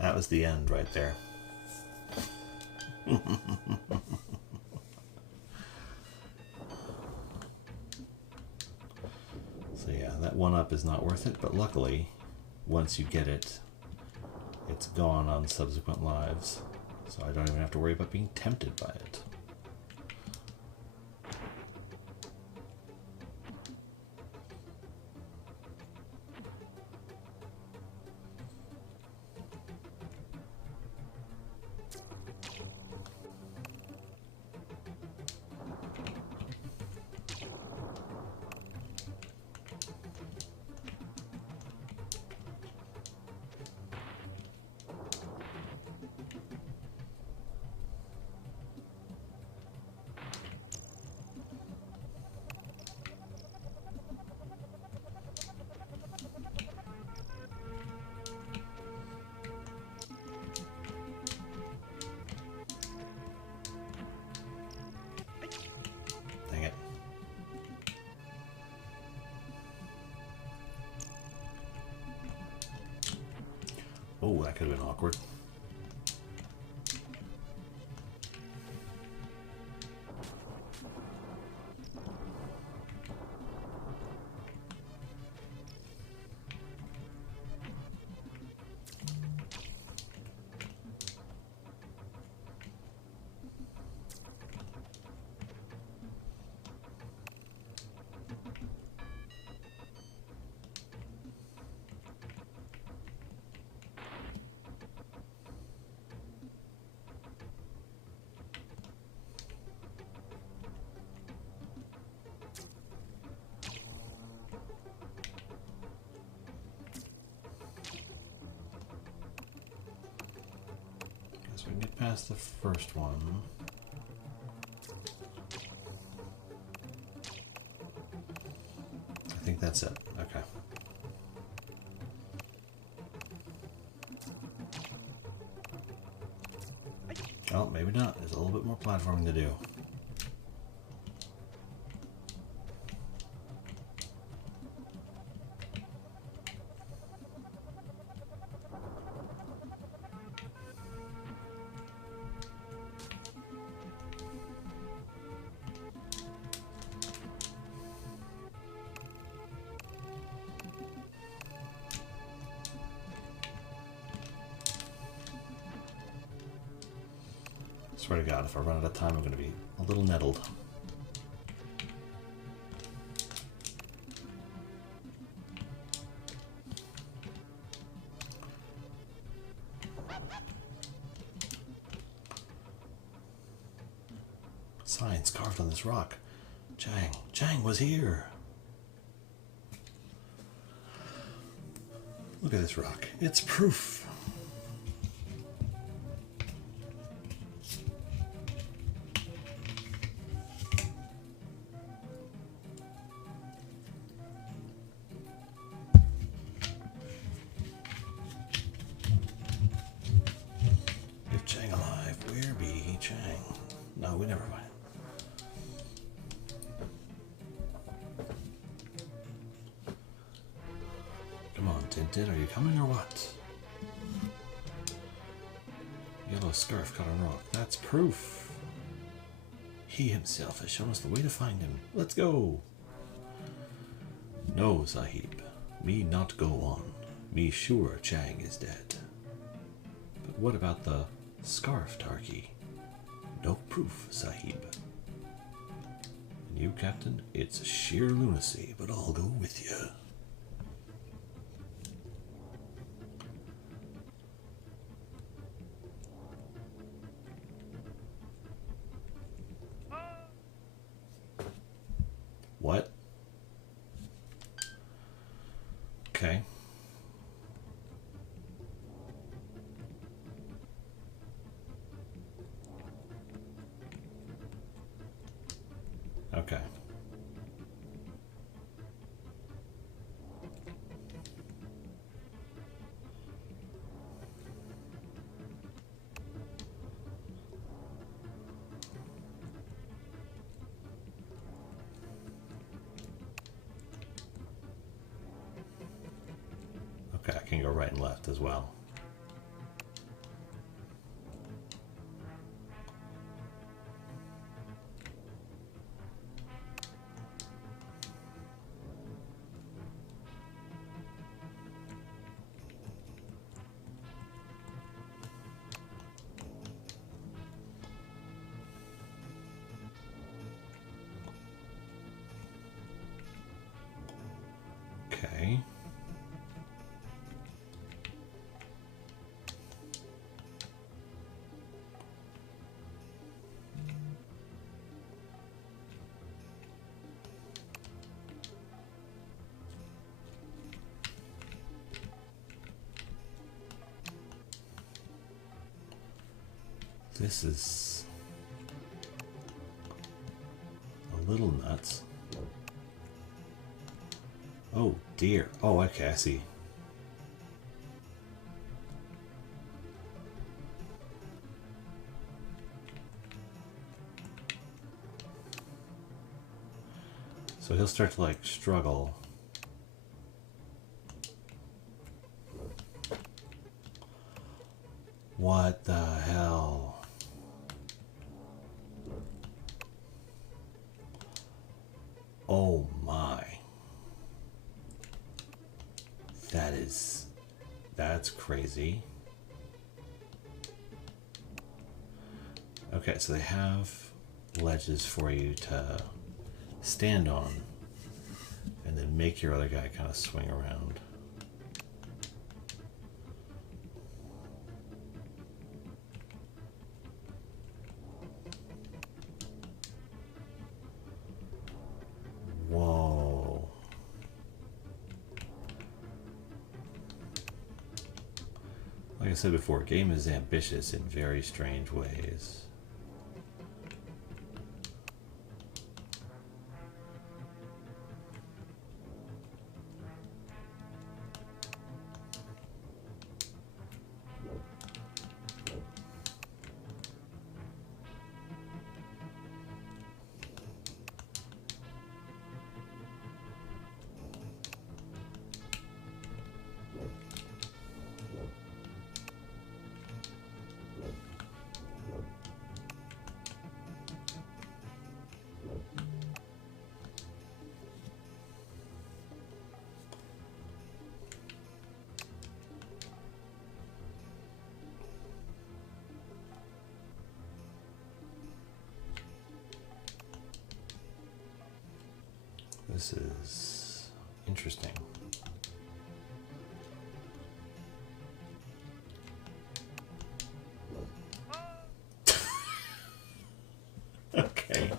That was the end right there. So yeah, that one up is not worth it, but luckily, once you get it, it's gone on subsequent lives. So I don't even have to worry about being tempted by it. Dang it. Oh, that could have been awkward. So we can get past the first one. I think that's it. Okay. Oh, maybe not. There's a little bit more platforming to do. Swear to God, if I run out of time, I'm going to be a little nettled. Signs carved on this rock. Chang was here. Look at this rock. It's proof. If Chang alive, where be Chang? No, we never find him. Come on, Tintin, are you coming or what? Yellow scarf caught on rock. That's proof. He himself has shown us the way to find him. Let's go. No, Sahib. Me not go on. Me sure Chang is dead. But what about the scarf, Tarki? No proof, Sahib. And you, Captain? It's sheer lunacy, but I'll go with you. What? Okay. Okay. Okay, I can go right and left as well. Okay. This is a little nuts. Oh dear. Oh, okay, I see. So he'll start to like struggle. What the hell? Oh my. That's crazy. Okay, so they have ledges for you to stand on and then make your other guy kind of swing around. Whoa. Like I said before, game is ambitious in very strange ways. This is interesting. Okay.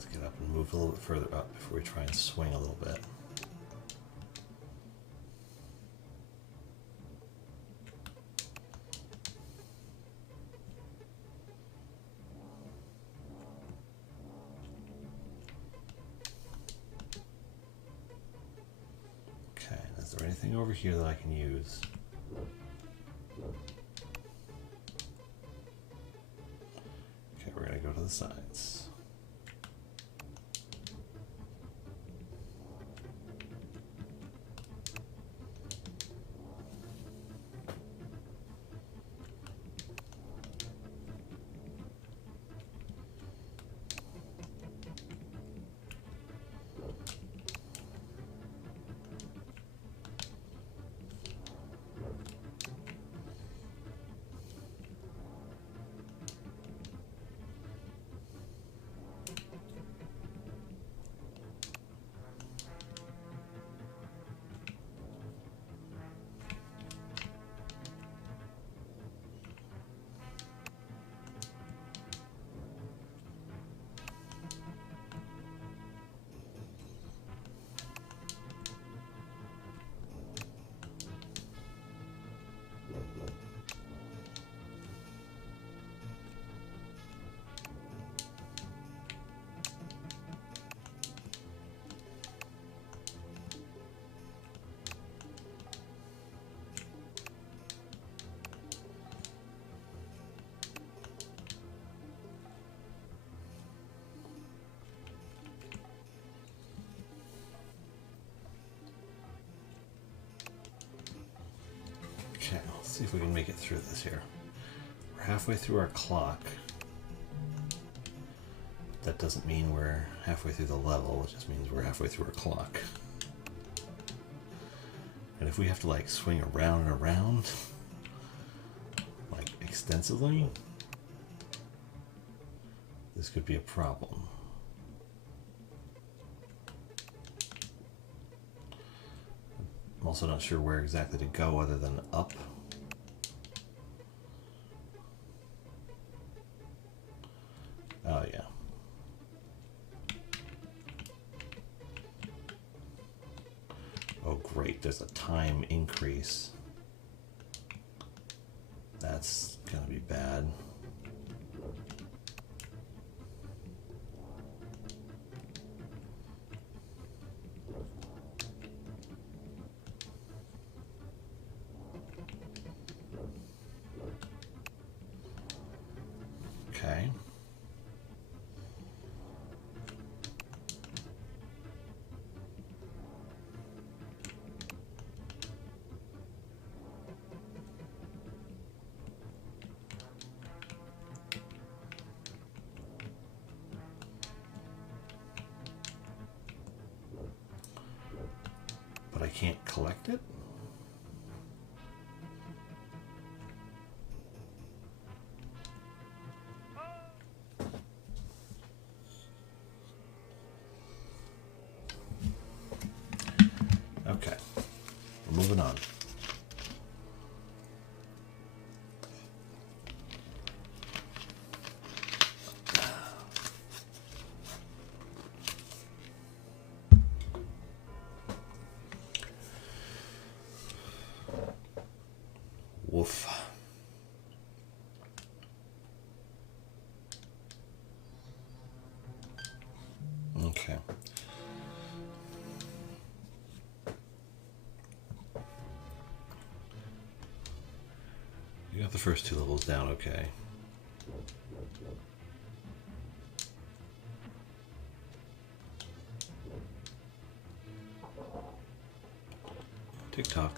Let's get up and move a little bit further up before we try and swing a little bit. Okay, is there anything over here that I can use? Okay, we're going to go to the sides. Okay, let's see if we can make it through this here. We're halfway through our clock. That doesn't mean we're halfway through the level, it just means we're halfway through our clock. And if we have to like swing around and around, like extensively, this could be a problem. I'm also not sure where exactly to go other than up. Oh yeah. Oh great, there's a time increase. That's gonna be bad. Okay. But I can't collect it? Okay, we're moving on. Woof. Okay. You got the first two levels down okay. TikTok.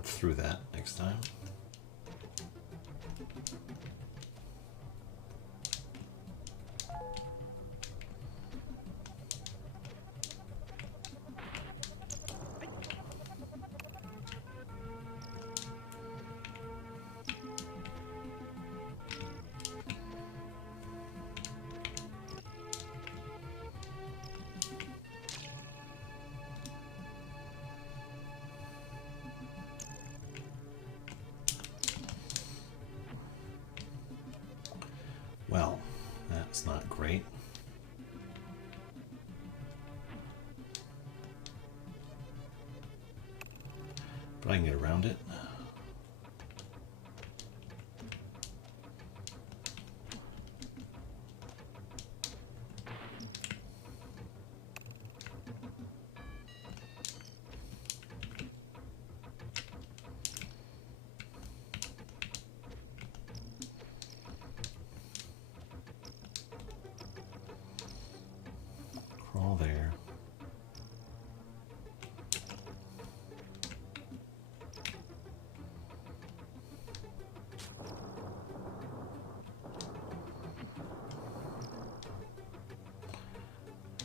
run through that next time. Well, that's not great. But I can get around it. Crawl there.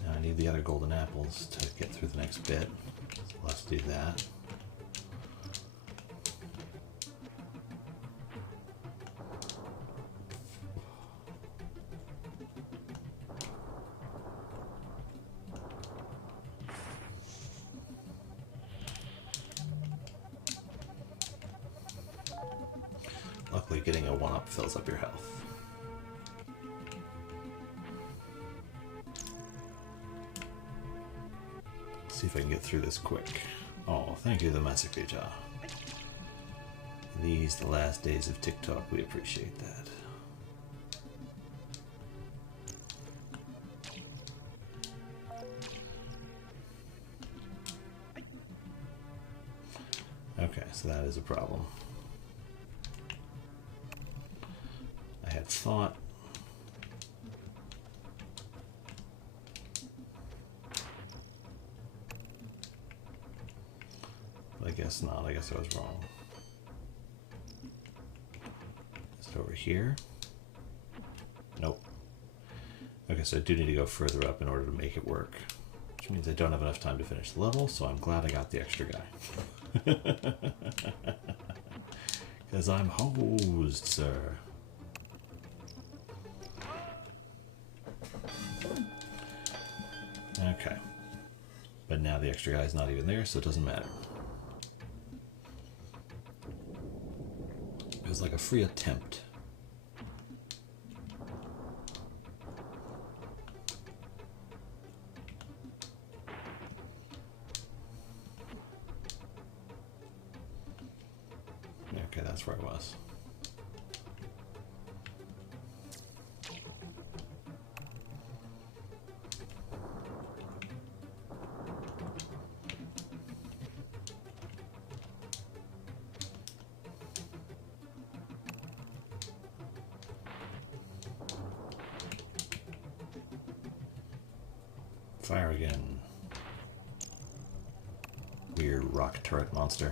Now I need the other golden apples to get through the next bit. So let's do that. Luckily, getting a 1-up fills up your health. See if I can get through this quick. Oh, thank you, the Massacre Jar. These, the last days of TikTok, we appreciate that. Okay, so that is a problem. I had thought but I guess not. I guess I was wrong. Is it over here? Nope. Okay, so I do need to go further up in order to make it work, which means I don't have enough time to finish the level, so I'm glad I got the extra guy. Because I'm hosed, sir. Okay. But now the extra guy's not even there, so it doesn't matter. It was like a free attempt. Okay, that's where I was. Fire again. Weird rock turret monster.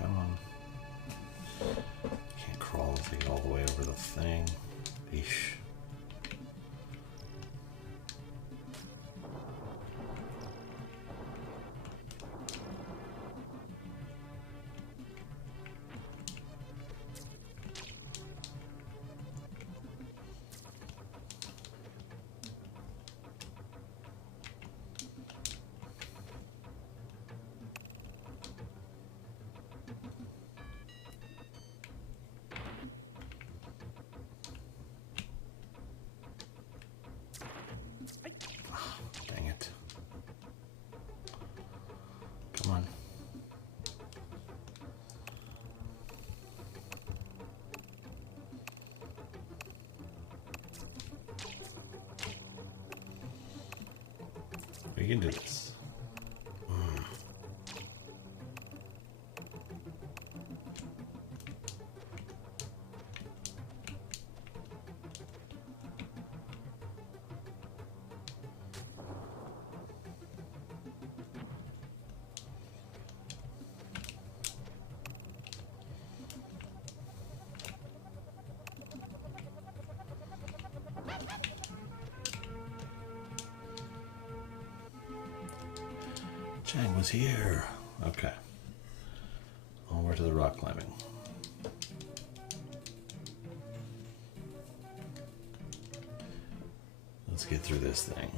Come on. Can't crawl to get all the way over the thing. Eesh. Dang it. Come on. We can do this. Chang was here. Okay. Onward to the rock climbing. Let's get through this thing.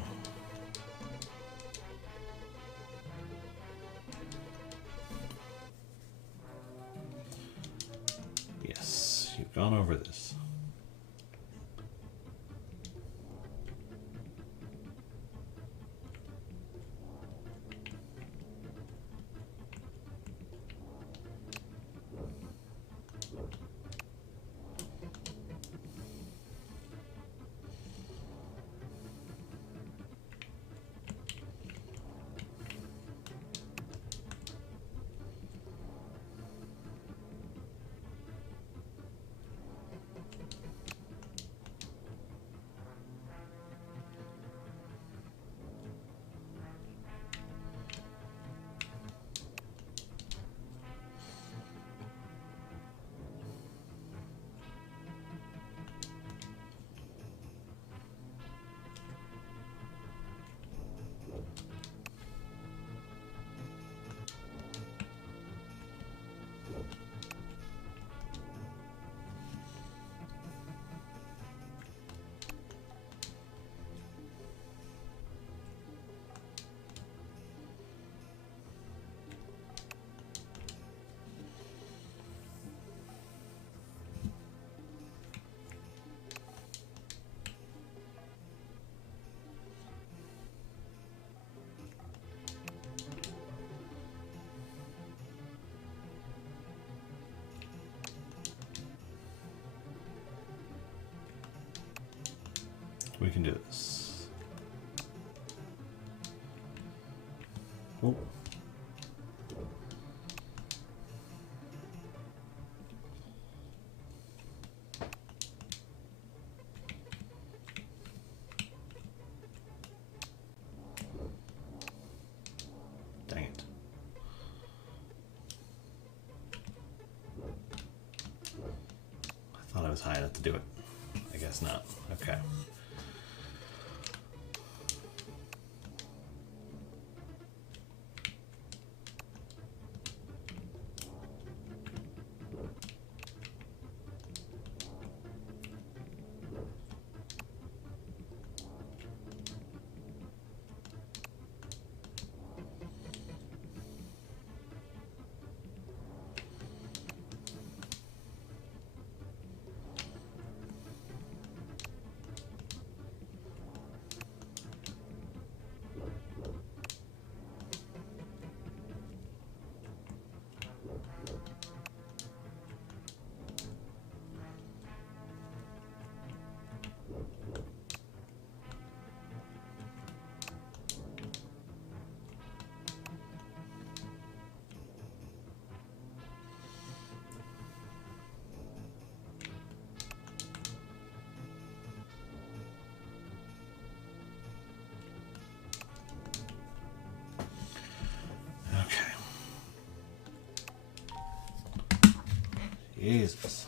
Yes, you've gone over this. We can do this. Oh. Dang it. I thought I was high enough to do it. I guess not. Okay. Jesus.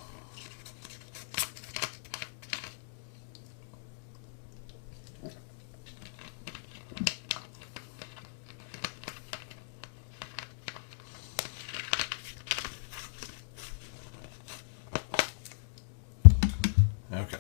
Okay.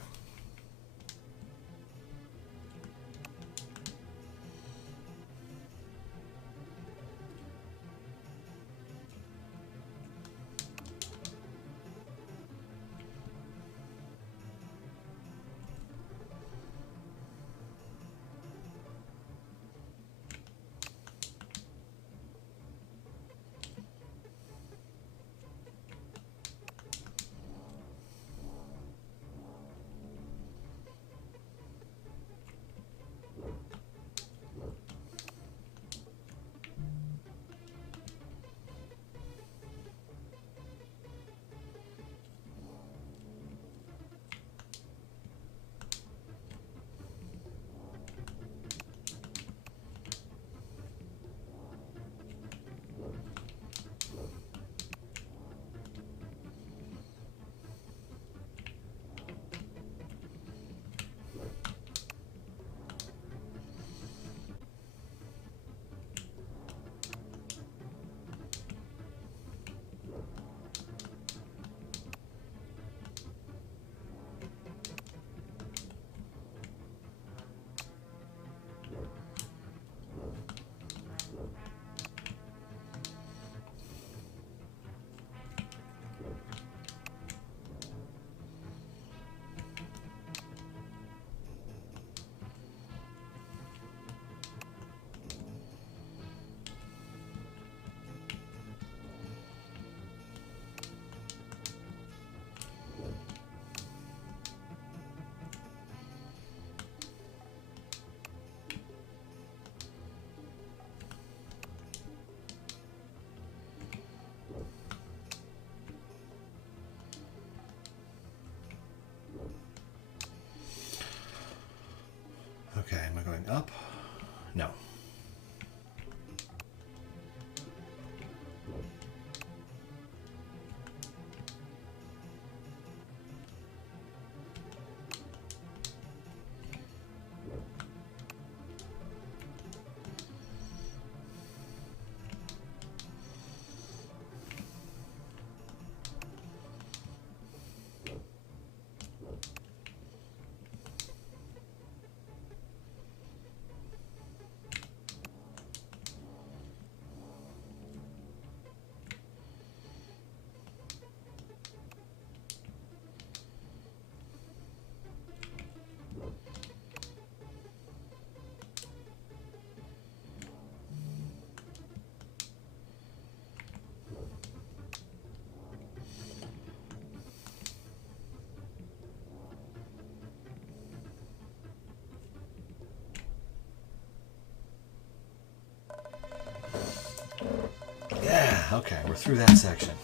Okay, we're through that section.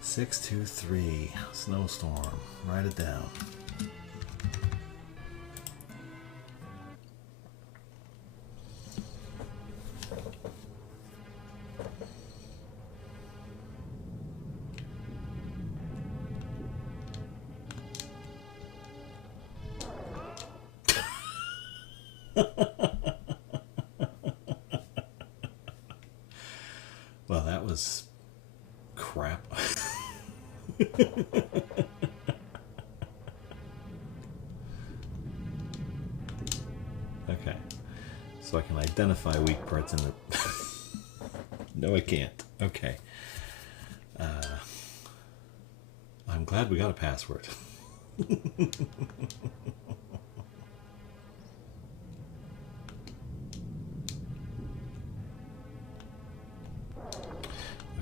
623 Snowstorm. Write it down. Well, that was crap. Okay, so I can identify weak parts in the... No, I can't. Okay. I'm glad we got a password.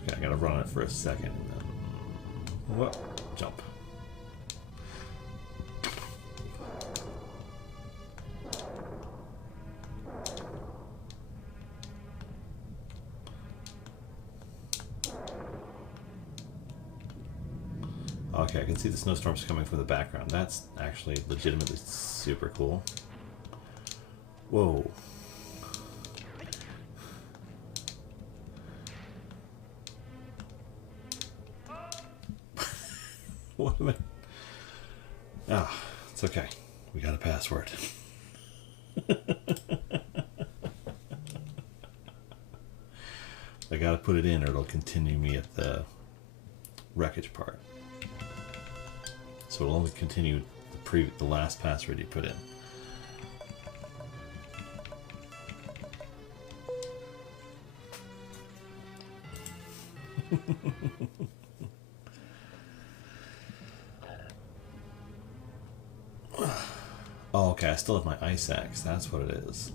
Okay, I gotta run it for a second. Whoa, jump. Okay, I can see the snowstorms coming from the background. That's actually legitimately super cool. Whoa. What am I? Ah, it's okay. We got a password. I gotta put it in or it'll continue me at the wreckage part. So it'll only continue the last password you put in. Oh, okay, I still have my ice axe. That's what it is.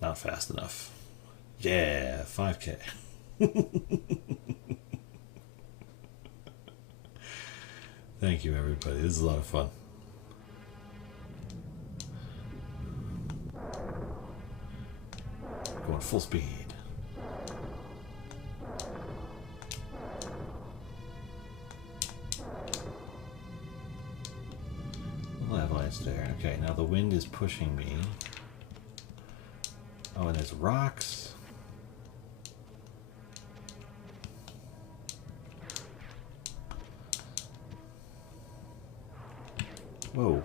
Not fast enough. Yeah, 5K. Thank you, everybody. This is a lot of fun. Going full speed. Avalanche there. Okay, now the wind is pushing me. Oh, and there's rocks. Whoa.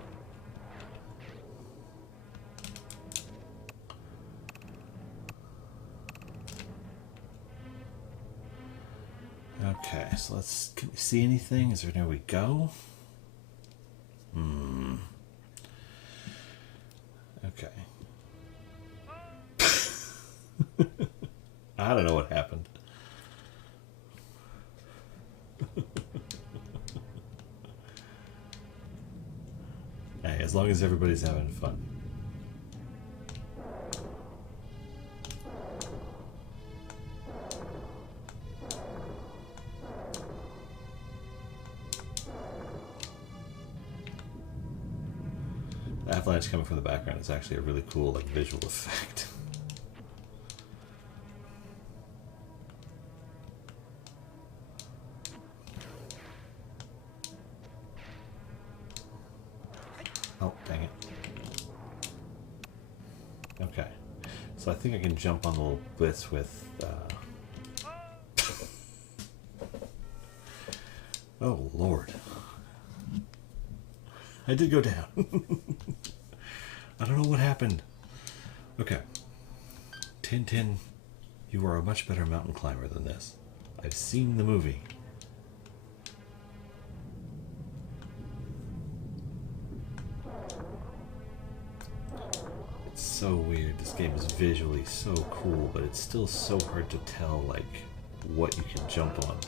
Okay, so let's... Can we see anything? Is there anywhere we go? Okay. I don't know what happened. Hey, as long as everybody's having fun. The avalanche coming from the background is actually a really cool, like, visual effect. Oh, dang it. Okay. So I think I can jump on the little bits with... Oh, Lord. I did go down. I don't know what happened. Okay. Tintin, you are a much better mountain climber than this. I've seen the movie. It's so weird. This game is visually so cool, but it's still so hard to tell, like, what you can jump on.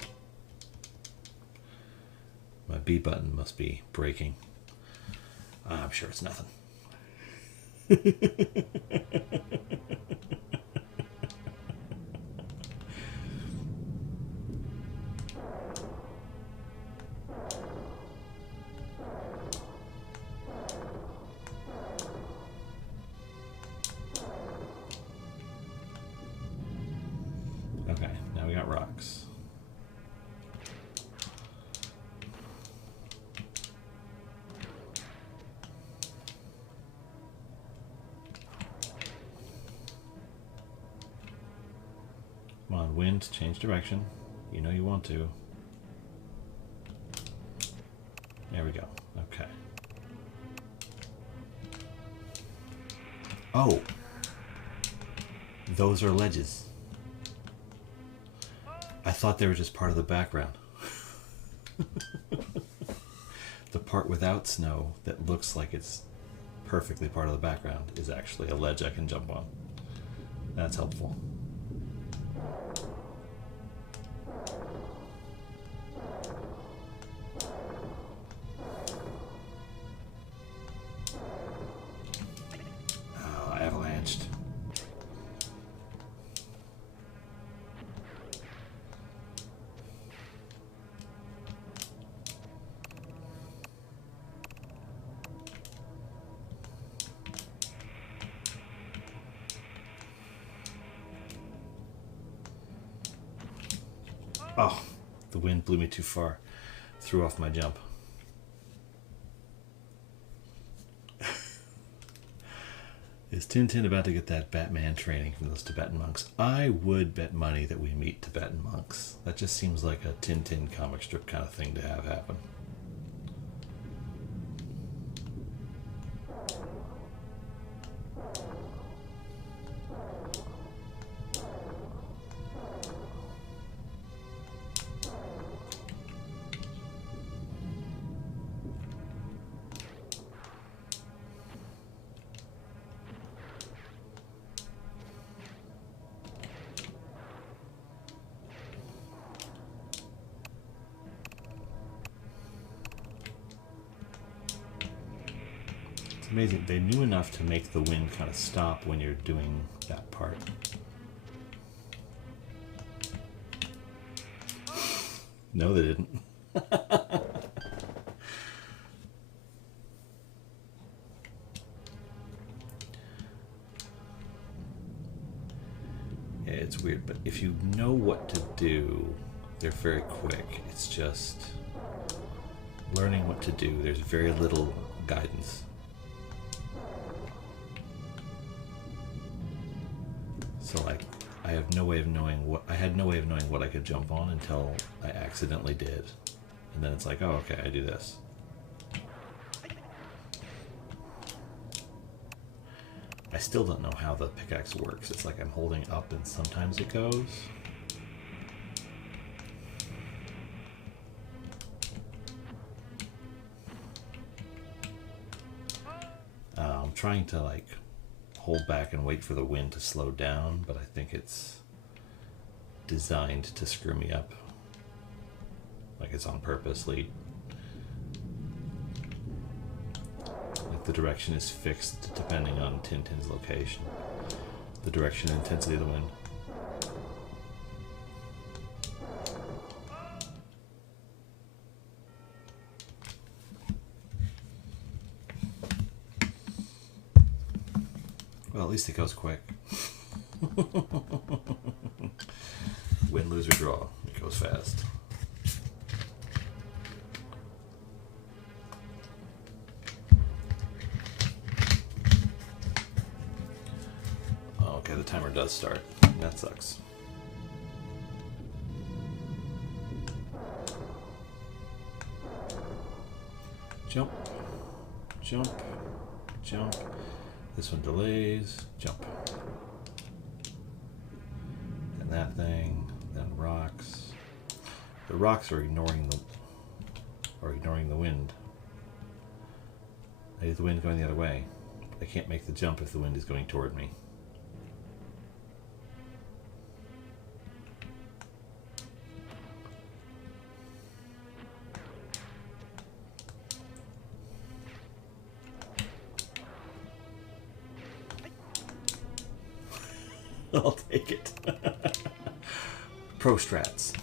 My B button must be breaking. I'm sure it's nothing. Come on, wind, change direction. You know you want to. There we go. Okay. Oh! Those are ledges. I thought they were just part of the background. The part without snow that looks like it's perfectly part of the background is actually a ledge I can jump on. That's helpful. Oh, avalanched. Oh, the wind blew me too far. Threw off my jump. Is Tintin about to get that Batman training from those Tibetan monks? I would bet money that we meet Tibetan monks. That just seems like a Tintin comic strip kind of thing to have happen. Amazing. They knew enough to make the wind kind of stop when you're doing that part. No, they didn't. Yeah, it's weird, but if you know what to do, they're very quick. It's just learning what to do. There's very little guidance. So like, I have no way of knowing what I had no way of knowing what I could jump on until I accidentally did, and then it's like, oh, okay, I do this. I still don't know how the pickaxe works. It's like I'm holding up and sometimes it goes. I'm trying to like hold back and wait for the wind to slow down, but I think it's designed to screw me up. Like it's on purposely. Like the direction is fixed depending on Tintin's location. The direction and intensity of the wind. Well, at least it goes quick. Win, lose, or draw. It goes fast. Okay, the timer does start. That sucks. Jump, jump, jump. This one delays, jump. And that thing, then rocks. The rocks are ignoring the wind. I get the wind going the other way. I can't make the jump if the wind is going toward me. I'll take it. Pro strats.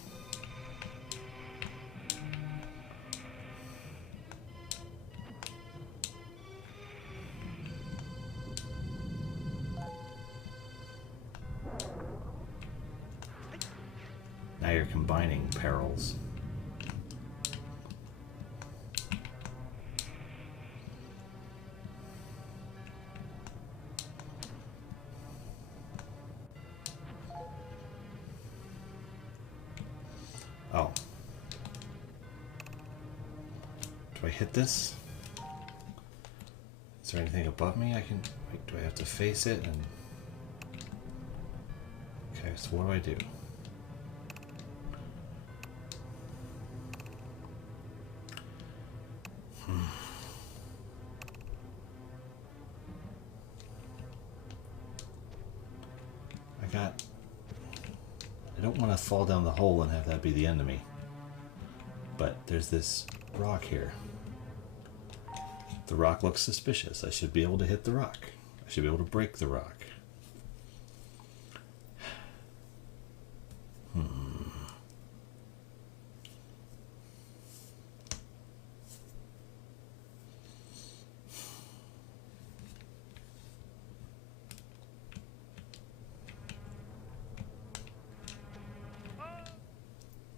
Now you're combining perils. Do I hit this? Is there anything above me I can... Wait, do I have to face it? And okay, so what do I do? I don't want to fall down the hole and have that be the enemy. But there's this rock here. The rock looks suspicious. I should be able to hit the rock. I should be able to break the rock.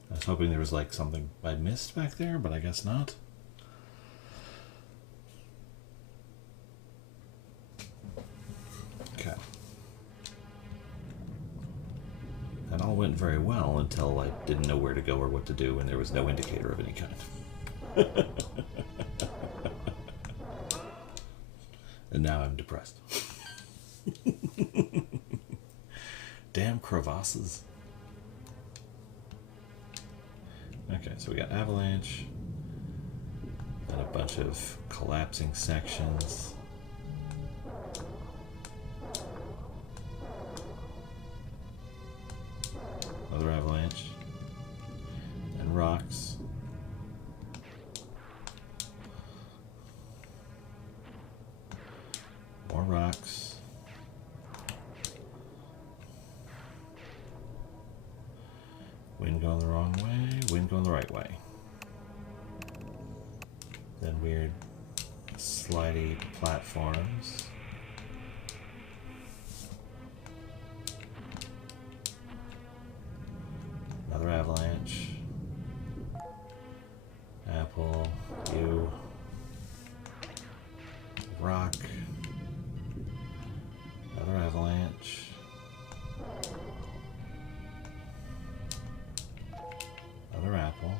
I was hoping there was like something I missed back there, but I guess not. Okay. That all went very well until I didn't know where to go or what to do, and there was no indicator of any kind. And now I'm depressed. Damn crevasses. Okay, so we got avalanche, and a bunch of collapsing sections. Another avalanche, and rocks. More rocks. Wind going the wrong way, wind going the right way. Then weird slidey platforms. Another avalanche. Apple, you. Rock. Another avalanche. Another apple.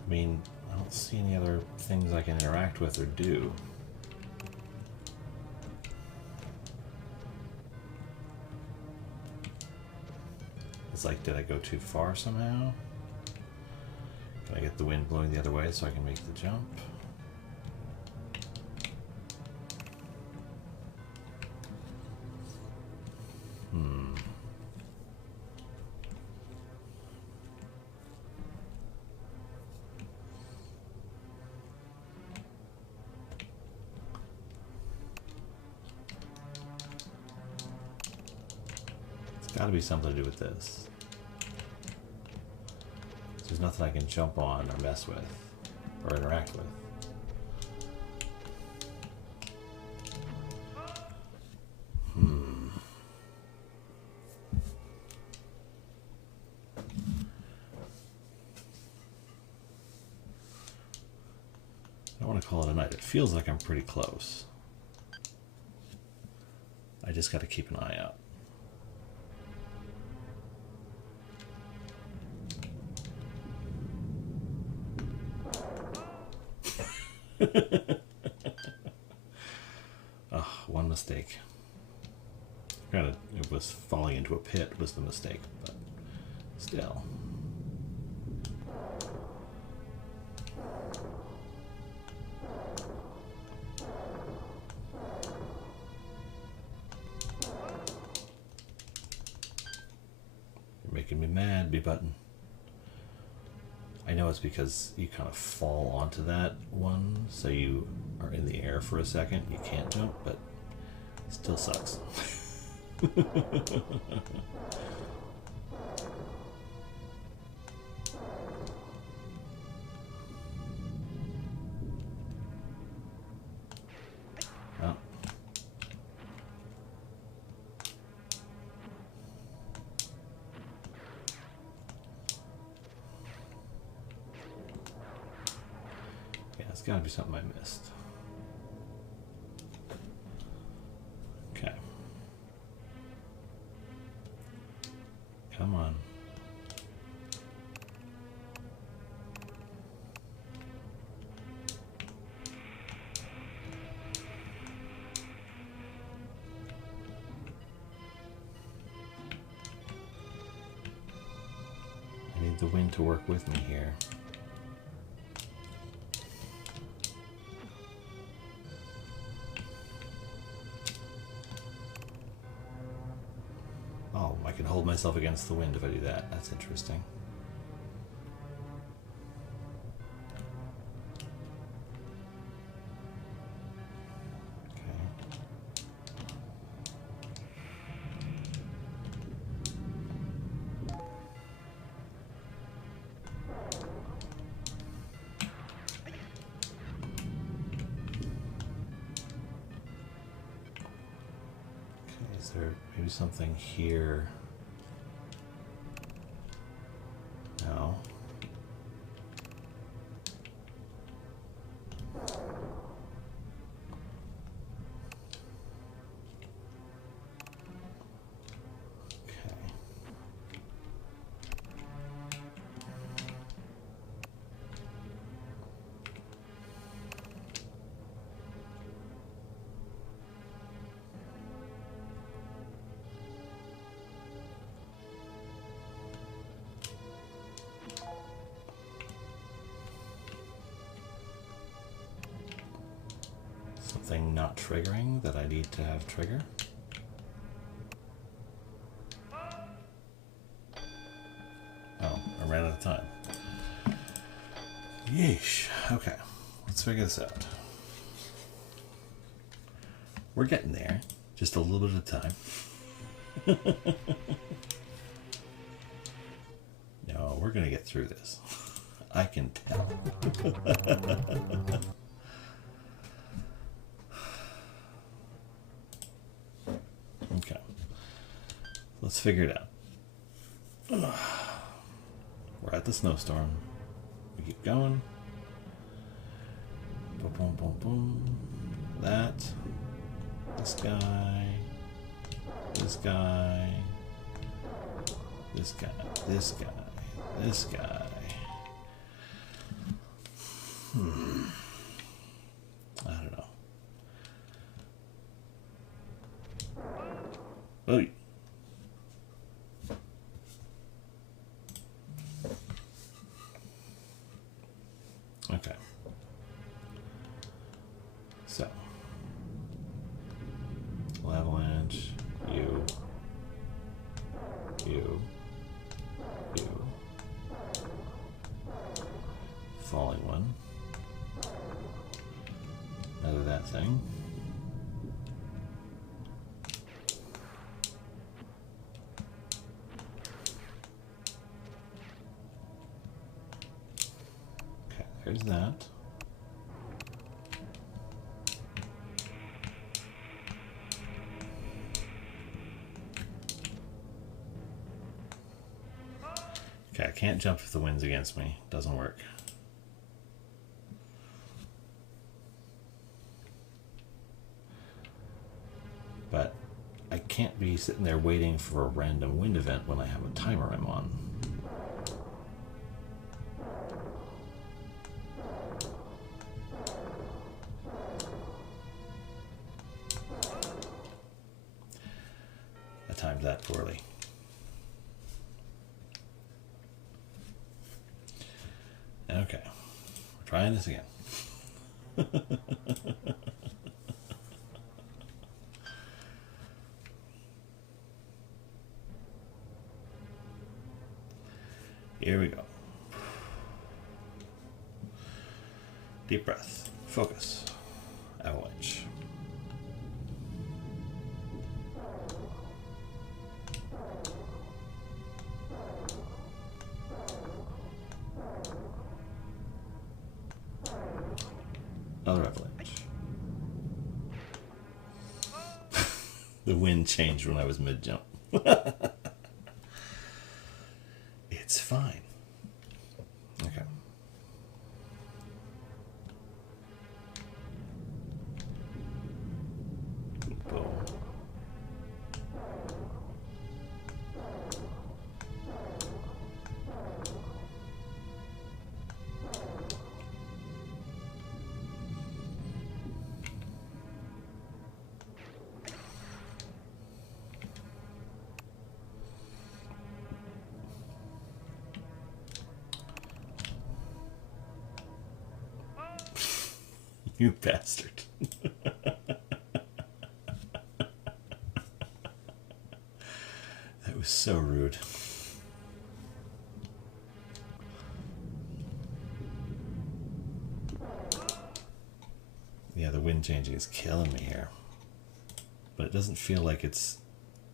I mean, I don't see any other things I can interact with or do. It's like, did I go too far somehow? Can I get the wind blowing the other way so I can make the jump? It's got to be something to do with this. There's nothing I can jump on or mess with or interact with. I don't want to call it a night. It feels like I'm pretty close. I just got to keep an eye out. Oh, one mistake. Granted, it was falling into a pit was the mistake, but still. You're making me mad, B-button. I know it's because you kind of fall onto that one, so you are in the air for a second. You can't jump, but it still sucks. Oh. got to be something I missed. Okay. Come on. I need the wind to work with me here. Oh, I can hold myself against the wind if I do that. That's interesting. Is there maybe something here? No. Okay. Something not triggering that I need to have trigger. Oh, I ran out of time. Yeesh. Okay, let's figure this out. We're getting there, just a little bit of time. No, we're gonna get through this. I can tell. Okay, let's figure it out. We're at the snowstorm. We keep going. Boom, boom, boom, boom. That. This guy. This guy. This guy. This guy. This guy. I don't know. Oh. Okay. So. Avalanche. You. You. You. Falling one. Another that thing. Okay, there's that. Okay, I can't jump if the wind's against me. Doesn't work. But I can't be sitting there waiting for a random wind event when I have a timer I'm on. I timed that poorly. Okay, we're trying this again. Here we go. Deep breath. Focus. Avalanche. Another avalanche. The wind changed when I was mid-jump. It's fine. Okay. You bastard. That was so rude. Yeah, the wind changing is killing me here. But it doesn't feel like it's...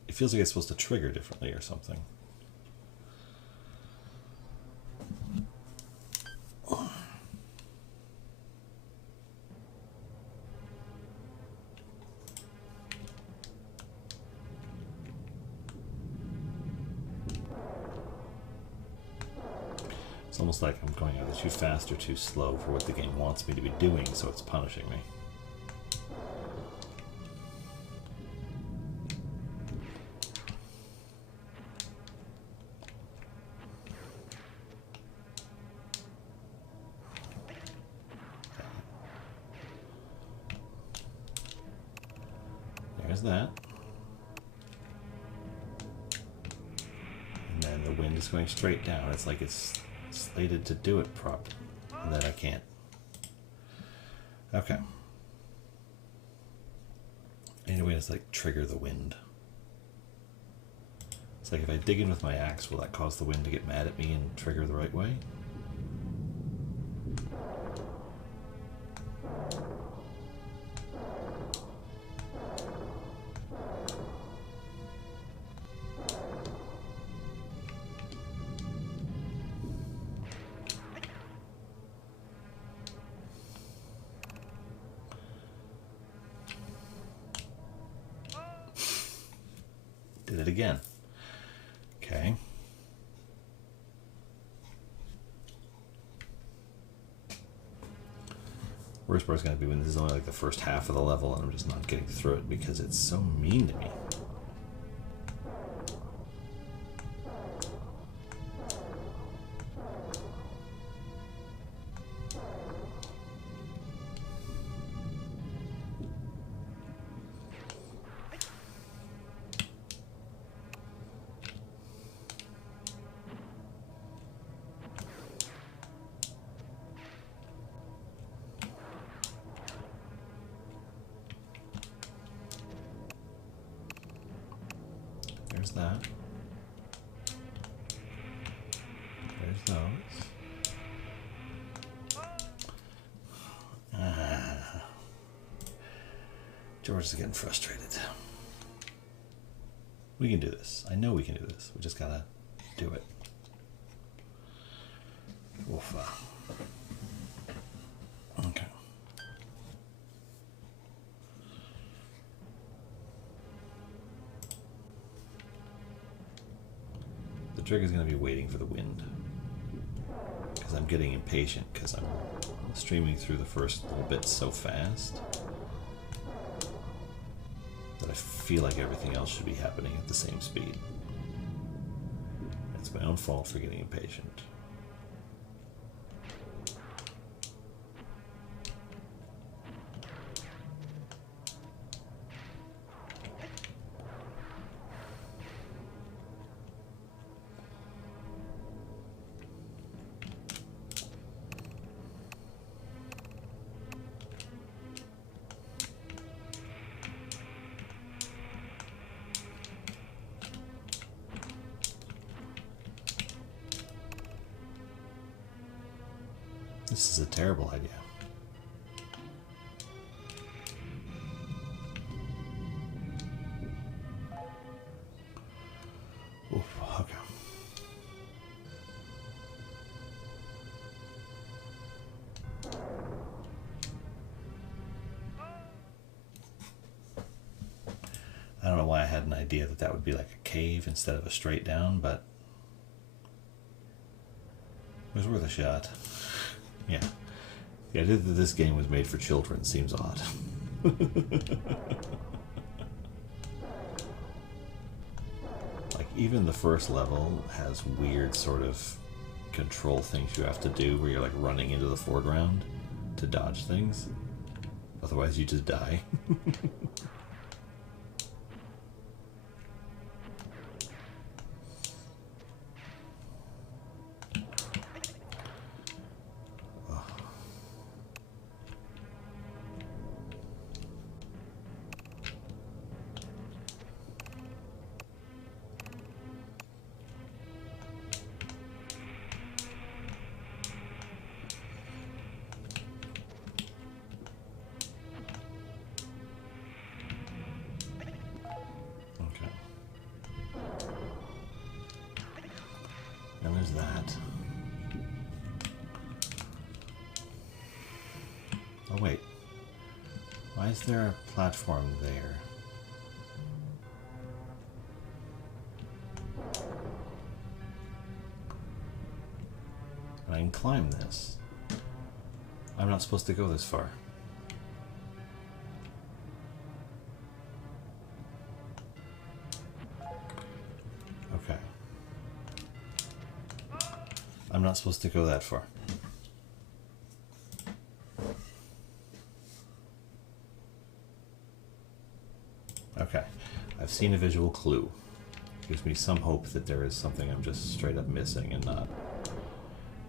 It feels like it's supposed to trigger differently or something. It's almost like I'm going either too fast or too slow for what the game wants me to be doing, so it's punishing me. There's that. And then the wind is going straight down. It's like it's slated to do it properly, and then I can't. Okay. Anyway, it's like trigger the wind. It's like if I dig in with my axe, will that cause the wind to get mad at me and trigger the right way? Did it again. Okay. Worst part's going to be when this is only like the first half of the level and I'm just not getting through it because it's so mean to me. There's that. There's those. George is getting frustrated. We can do this. I know we can do this. We just gotta do it. Oof. Okay. The trick is going to be waiting for the wind, because I'm getting impatient because I'm streaming through the first little bit so fast that I feel like everything else should be happening at the same speed. It's my own fault for getting impatient. This is a terrible idea. Oof, okay. I don't know why I had an idea that that would be like a cave instead of a straight down, but it was worth a shot. Yeah. The idea that this game was made for children seems odd. Like, even the first level has weird sort of control things you have to do where you're like running into the foreground to dodge things. Otherwise you just die. Oh wait. Why is there a platform there? I can climb this. I'm not supposed to go this far. Okay. I'm not supposed to go that far. Okay. I've seen a visual clue. Gives me some hope that there is something I'm just straight up missing and not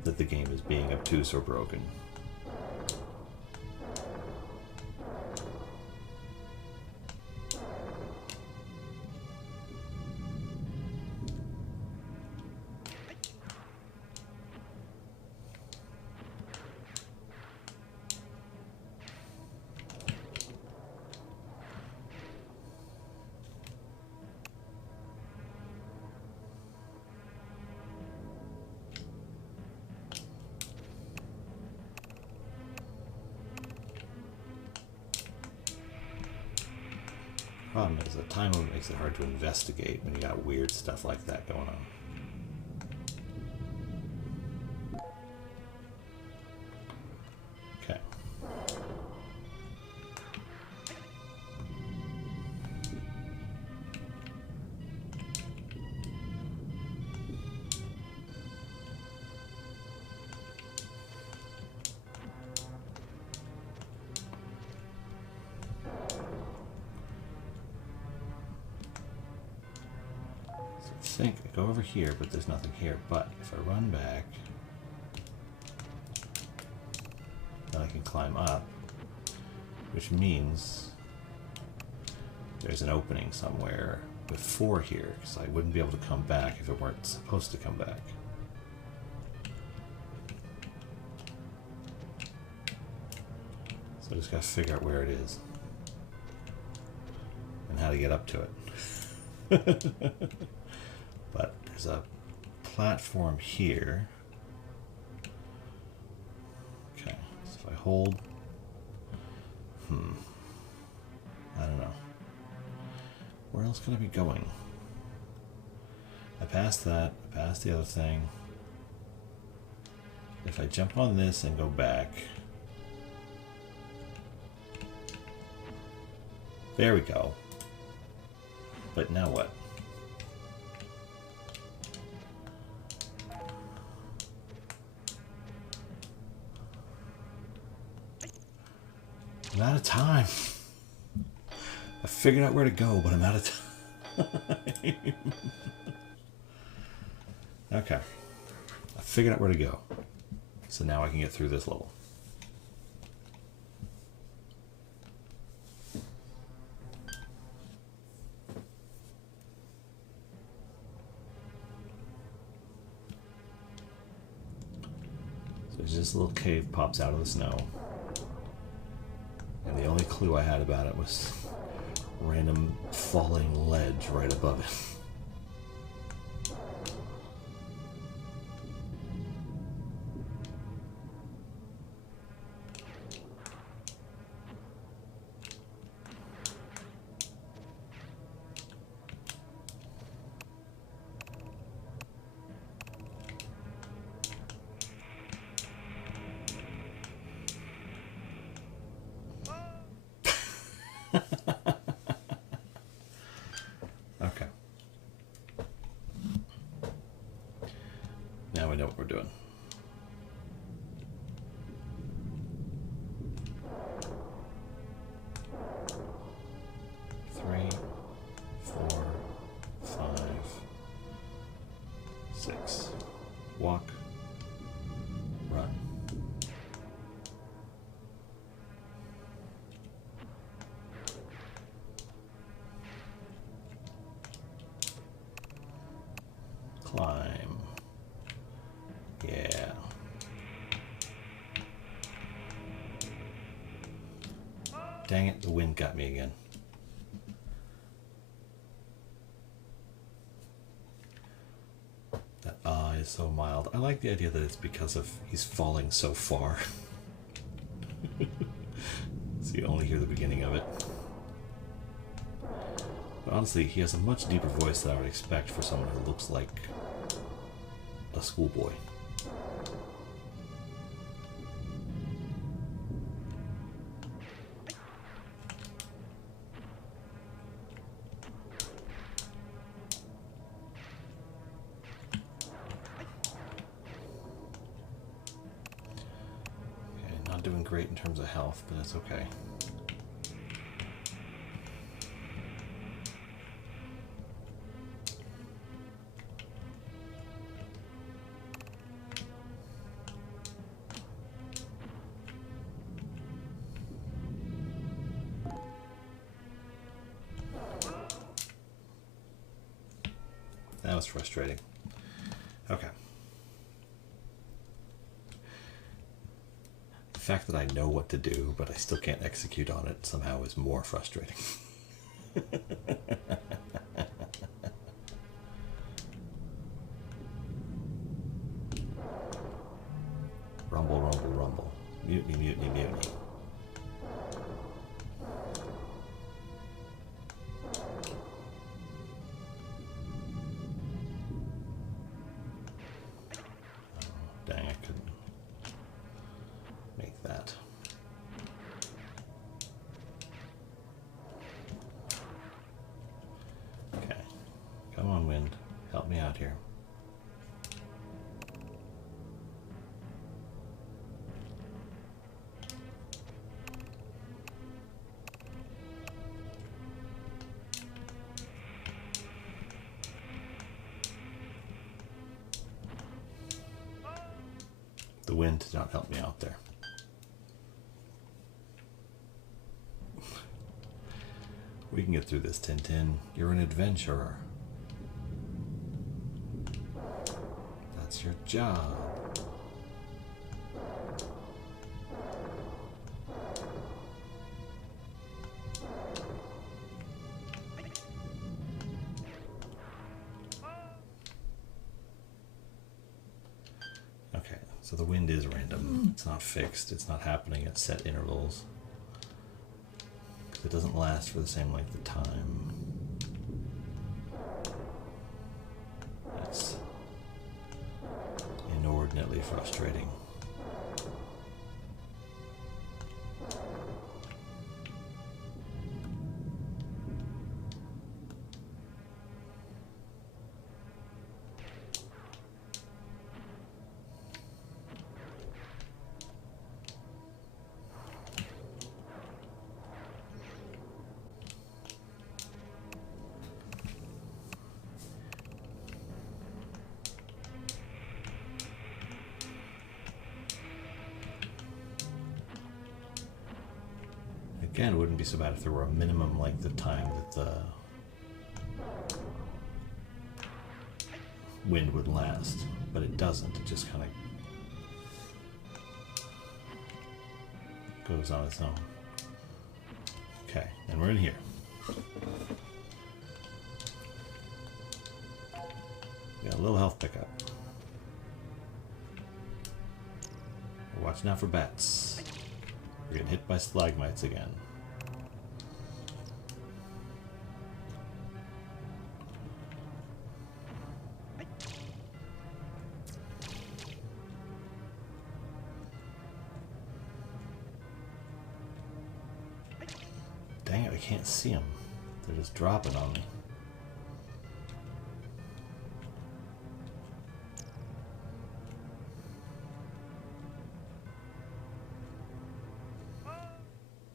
that the game is being obtuse or broken. Problem is, the time limit makes it hard to investigate when you got weird stuff like that going on. Okay. I go over here, but there's nothing here. But if I run back, then I can climb up, which means there's an opening somewhere before here, because I wouldn't be able to come back if it weren't supposed to come back. So I just gotta figure out where it is and how to get up to it. But there's a platform here. Okay, so if I hold, I don't know. Where else could I be going? I passed that, I passed the other thing. If I jump on this and go back. There we go. But now what? I'm out of time. I figured out where to go, but I'm out of time. Okay. I figured out where to go. So now I can get through this level. So there's this little cave pops out of the snow. And the only clue I had about it was random falling ledge right above it. Okay. Now we know what we're doing. Three, 4, 5, 6. Walk. Run. Climb. Yeah. Dang it, the wind got me again. That is so mild. I like the idea that it's because of he's falling so far. So you only hear the beginning of it. But honestly, he has a much deeper voice than I would expect for someone who looks like a schoolboy. Doing great in terms of health, but that's okay. That was frustrating. Okay. The fact that I know what to do, but I still can't execute on it somehow is more frustrating. Rumble, rumble, rumble. Mutiny, mutiny, mutiny. Dang, I couldn't make that. Okay. Come on, wind. Help me out here. The wind did not help me out there. We can get through this, Tintin. You're an adventurer. That's your job. Okay, so the wind is random. It's not fixed. It's not happening at set intervals. It doesn't last for the same length of time. That's inordinately frustrating. Again, it wouldn't be so bad if there were a minimum length of time that the wind would last, but it doesn't. It just kind of goes on its own. Okay, and we're in here. We got a little health pickup. We're watching out for bats. We're getting hit by stalagmites again. Dang it, I can't see them. They're just dropping on me.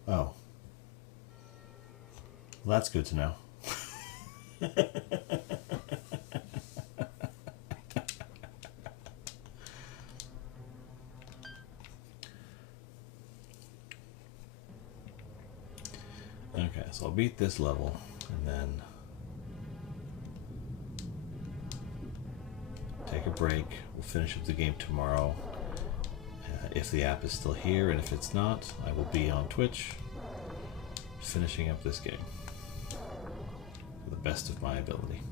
Oh. Well, that's good to know. Okay, so I'll beat this level and then take a break. We'll finish up the game tomorrow. If the app is still here, and if it's not, I will be on Twitch finishing up this game to the best of my ability.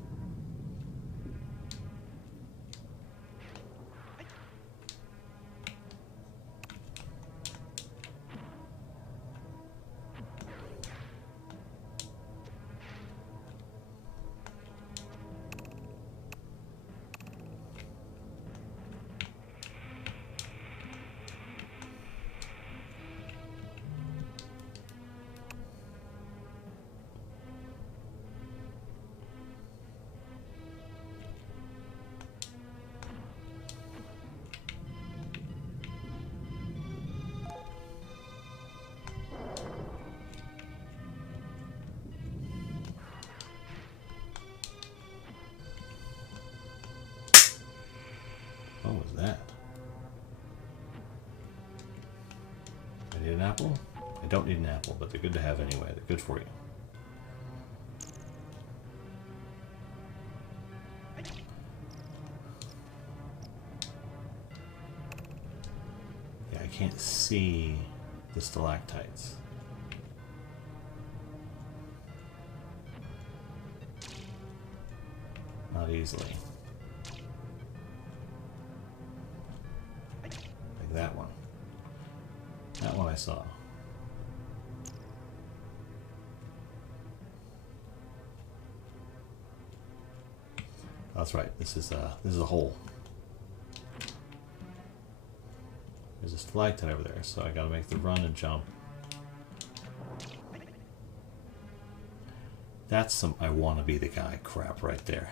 I need an apple? I don't need an apple, but they're good to have anyway. They're good for you. Yeah, I can't see the stalactites. Not easily. Like that one. That one I saw. That's right. This is a hole. There's a stalactite over there, so I gotta make the run and jump. That's some I wanna be the guy crap right there.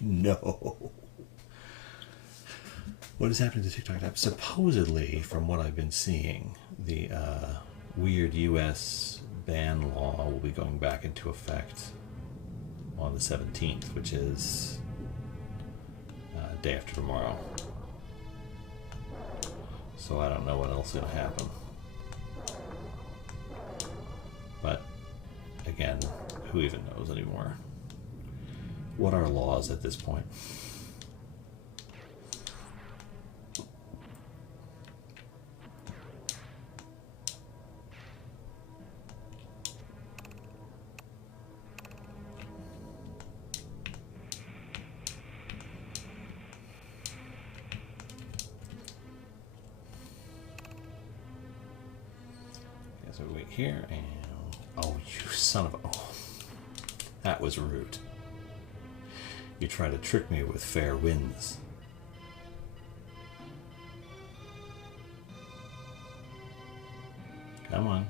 No. What is happening to TikTok app? Supposedly, from what I've been seeing, the weird US ban law will be going back into effect on the 17th, which is day after tomorrow. So I don't know what else is going to happen. But again, who even knows anymore? What are laws at this point? So we wait here and oh, you son of a that was rude. You try to trick me with fair winds. Come on.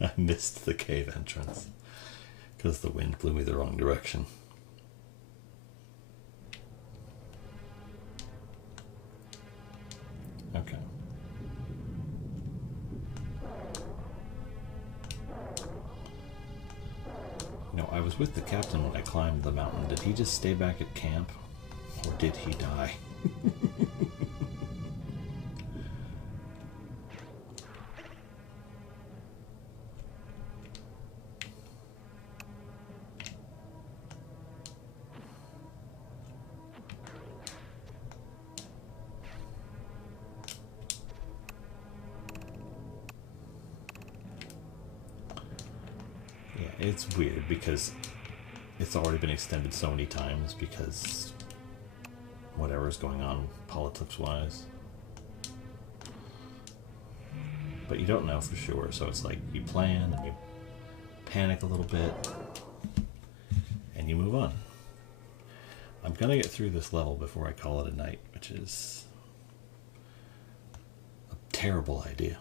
I missed the cave entrance because the wind blew me the wrong direction. Okay. No, I was with the captain when I climbed the mountain. Did he just stay back at camp? Or did he die? It's weird because it's already been extended so many times because whatever's going on politics-wise. But you don't know for sure, so it's like you plan and you panic a little bit and you move on. I'm gonna get through this level before I call it a night, which is a terrible idea.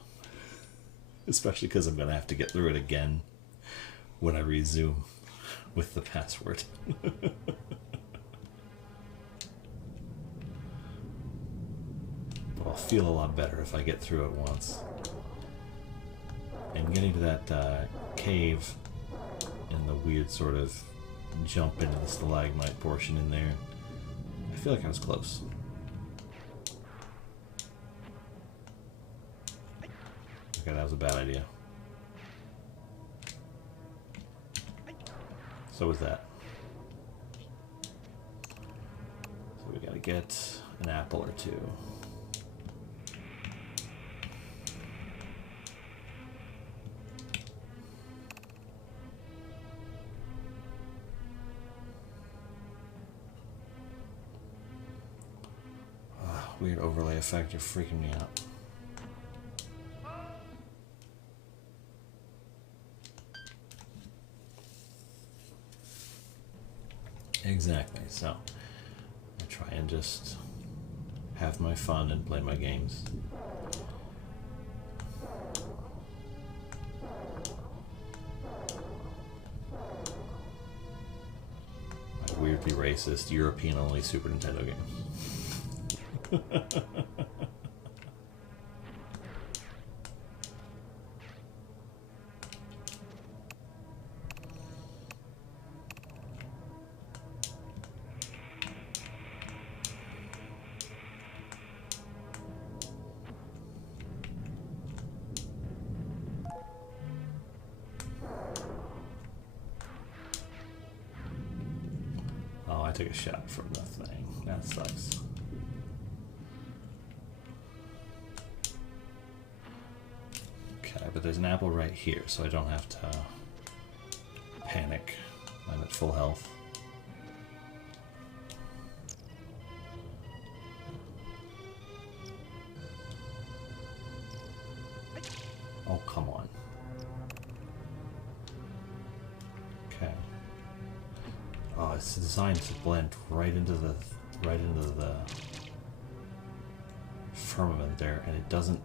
Especially because I'm gonna have to get through it again when I resume with the password. I'll feel a lot better if I get through it once. And getting to that cave and the weird sort of jump into the stalagmite portion in there, I feel like I was close. Okay, that was a bad idea. So was that. So we gotta get an apple or two. Weird overlay effect, you're freaking me out. Exactly, so I try and just have my fun and play my games. My weirdly racist European-only Super Nintendo game. I took a shot from the thing. That sucks. Okay, but there's an apple right here, so I don't have to panic. I'm at full health. Oh, come on. Okay. Oh, it's designed to blend right into the firmament there, and it doesn't.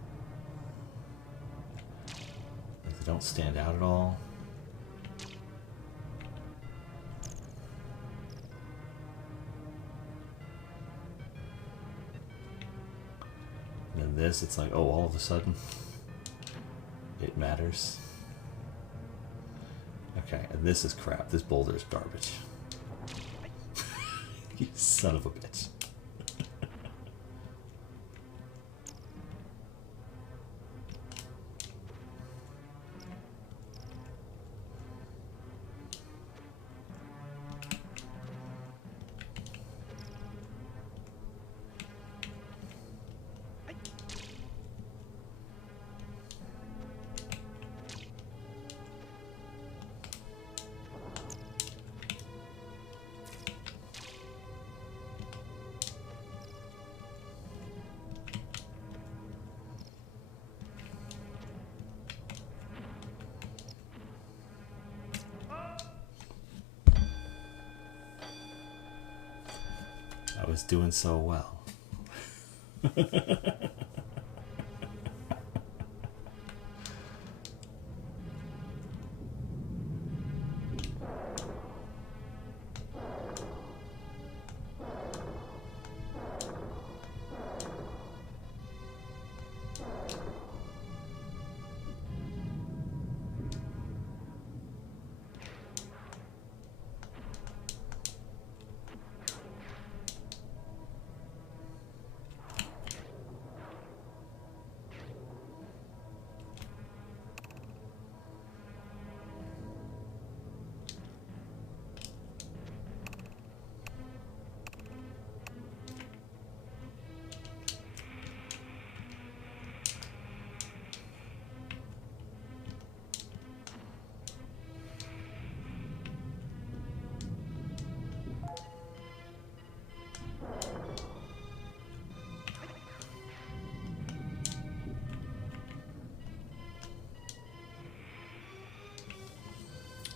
Like, they don't stand out at all. And then this, it's like, oh, all of a sudden, it matters. Okay, and this is crap. This boulder is garbage. You son of a bitch. I was doing so well.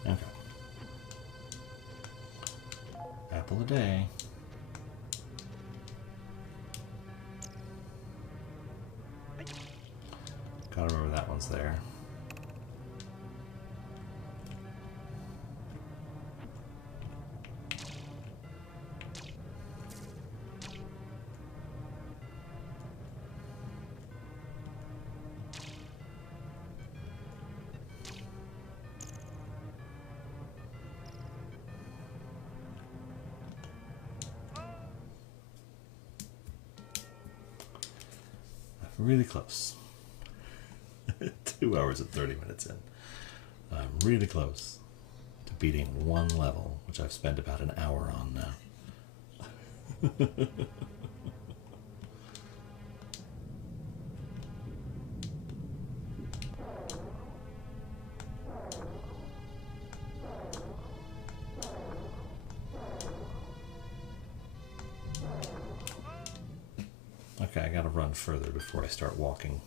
Okay. Apple a day. Gotta remember that one's there. Really close. 2 hours and 30 minutes in. I'm really close to beating one level, which I've spent about an hour on now. Okay, I gotta run further before I start walking.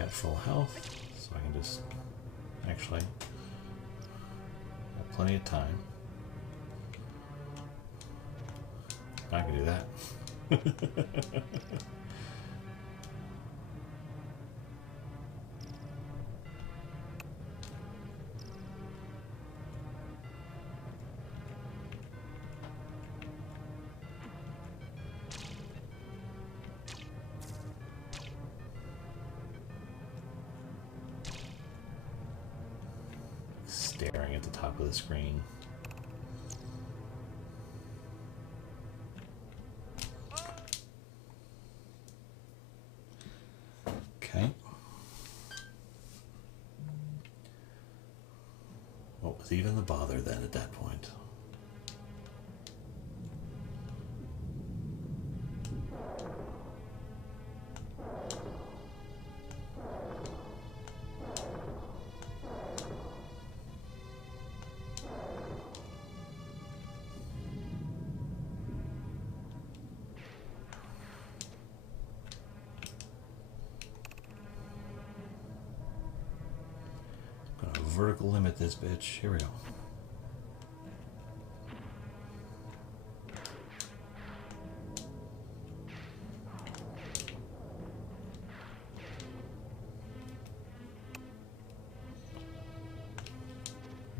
at full health, so I can just actually have plenty of time. I can do that. Staring at the top of the screen. Okay. What was even the bother then at that point? Vertical limit this bitch. Here we go.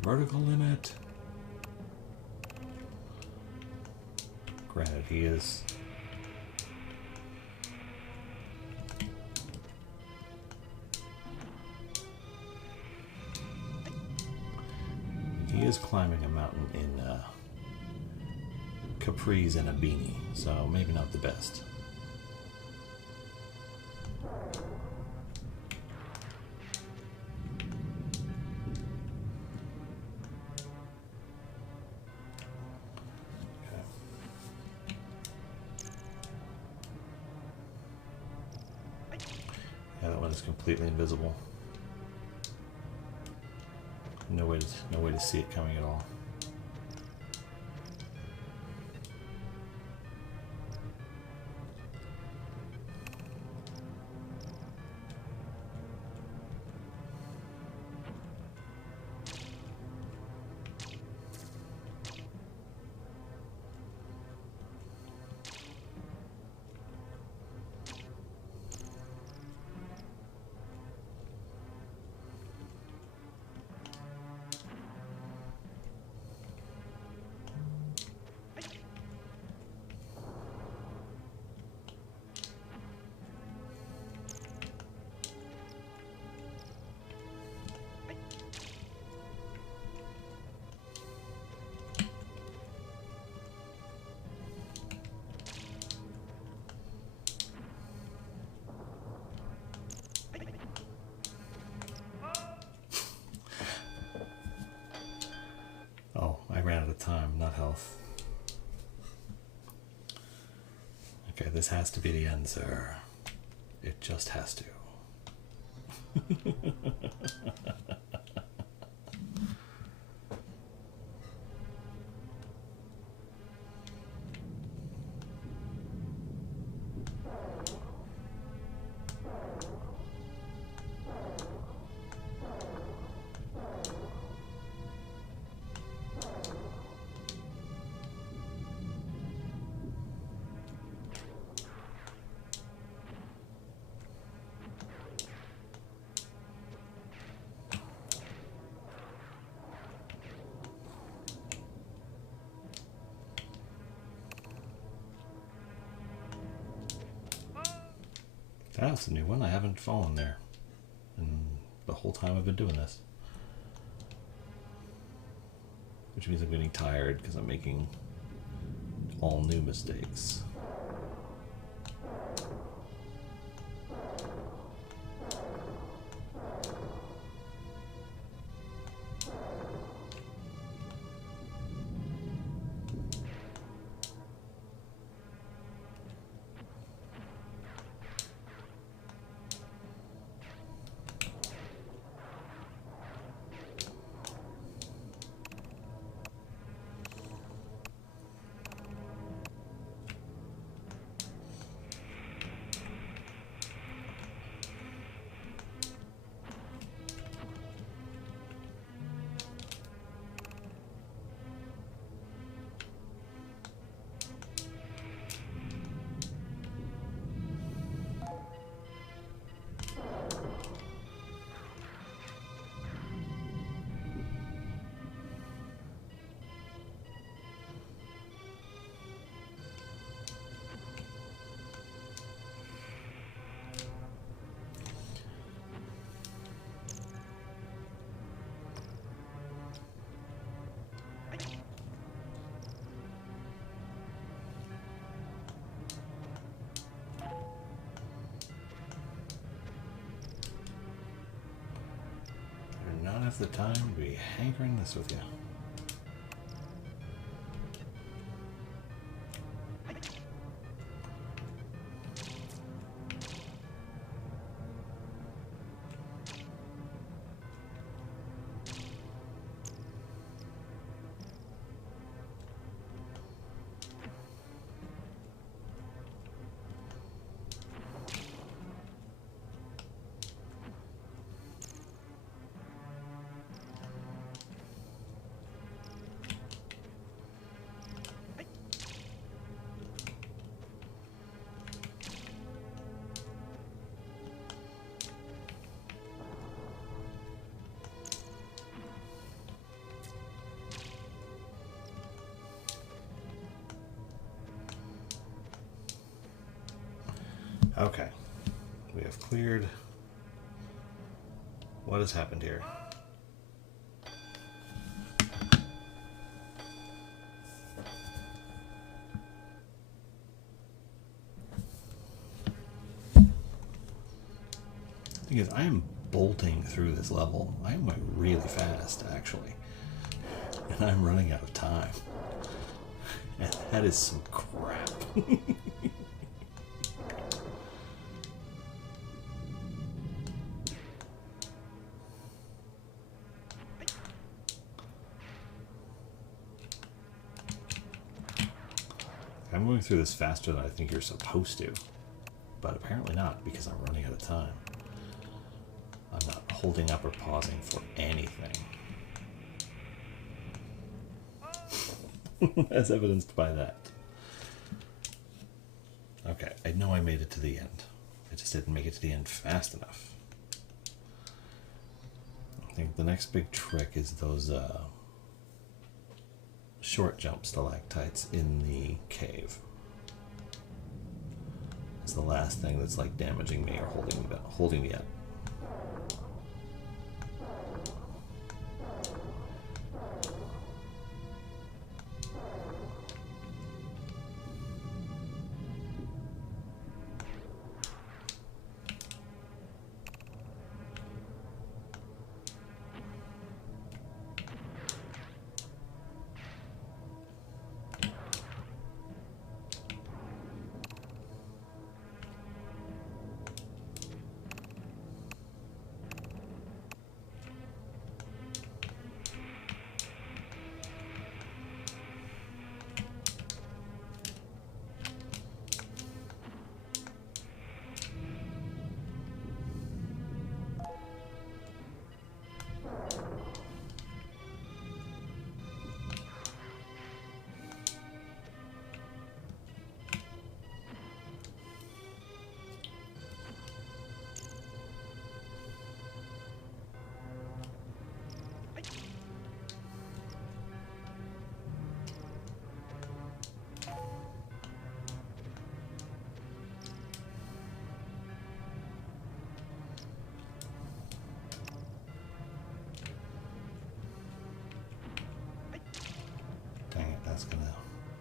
Vertical limit. Granted, he is climbing a mountain in capris and a beanie, so maybe not the best. Okay. Yeah, that one is completely invisible. No way to see it coming at all. I ran out of time, not health. Okay, this has to be the end, sir. It just has to. That's a new one. I haven't fallen there in the whole time I've been doing this. Which means I'm getting tired because I'm making all new mistakes. not have the time to be hankering this with you. Okay, we have cleared. What has happened here? The thing is, I am bolting through this level. I am going really fast, actually. And I'm running out of time. And that is some crap. I'm going through this faster than I think you're supposed to, but apparently not, because I'm running out of time. I'm not holding up or pausing for anything. As evidenced by that. Okay, I know I made it to the end. I just didn't make it to the end fast enough. I think the next big trick is those short jump stalactites in the cave. It's the last thing that's like damaging me or holding me up.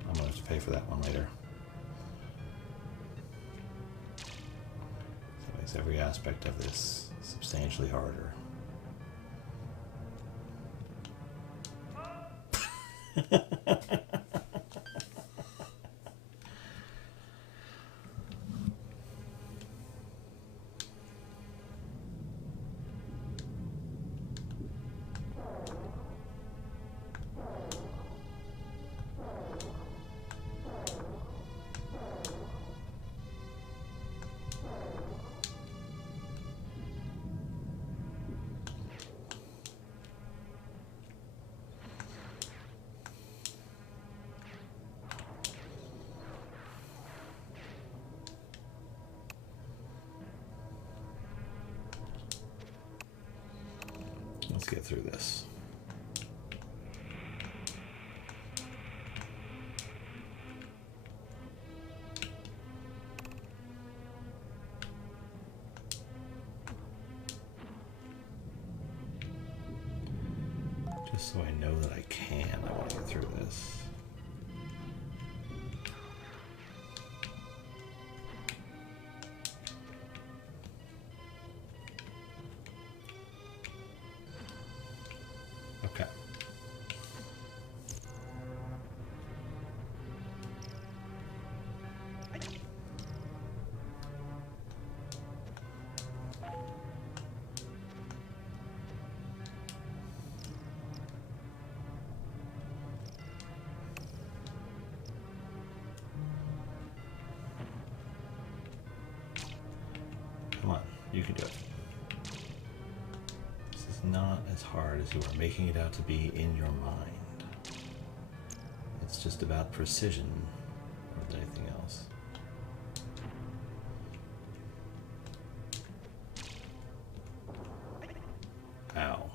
I'm gonna have to pay for that one later. That makes every aspect of this substantially harder. Let's get through this. Just so I know that I can, I want to get through this. You can do it. This is not as hard as you are making it out to be in your mind. It's just about precision more than anything else. Ow.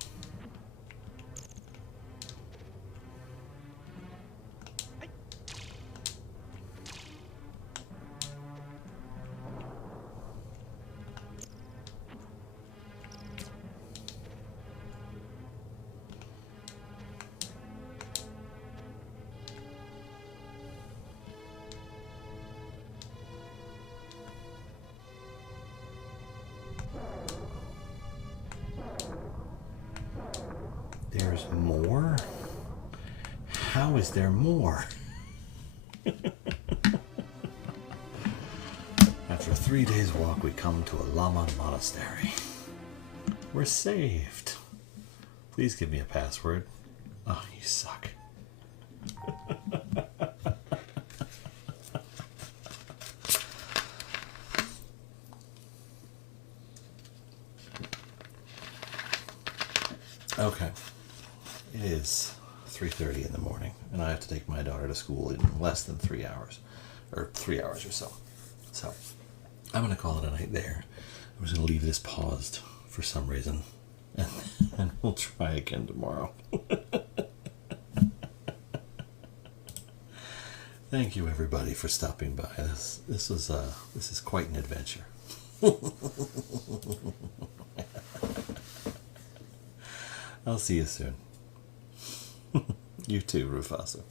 There's more? How is there more? After a 3 days walk, we come to a Lama monastery. We're saved. Please give me a password. Oh, you suck. Okay. It is 3:30 in the morning, and I have to take my daughter to school in less than 3 hours, or 3 hours or so. So, I'm going to call it a night there. I'm just going to leave this paused for some reason, and we'll try again tomorrow. Thank you, everybody, for stopping by. This is quite an adventure. I'll see you soon. You too, Rufasa.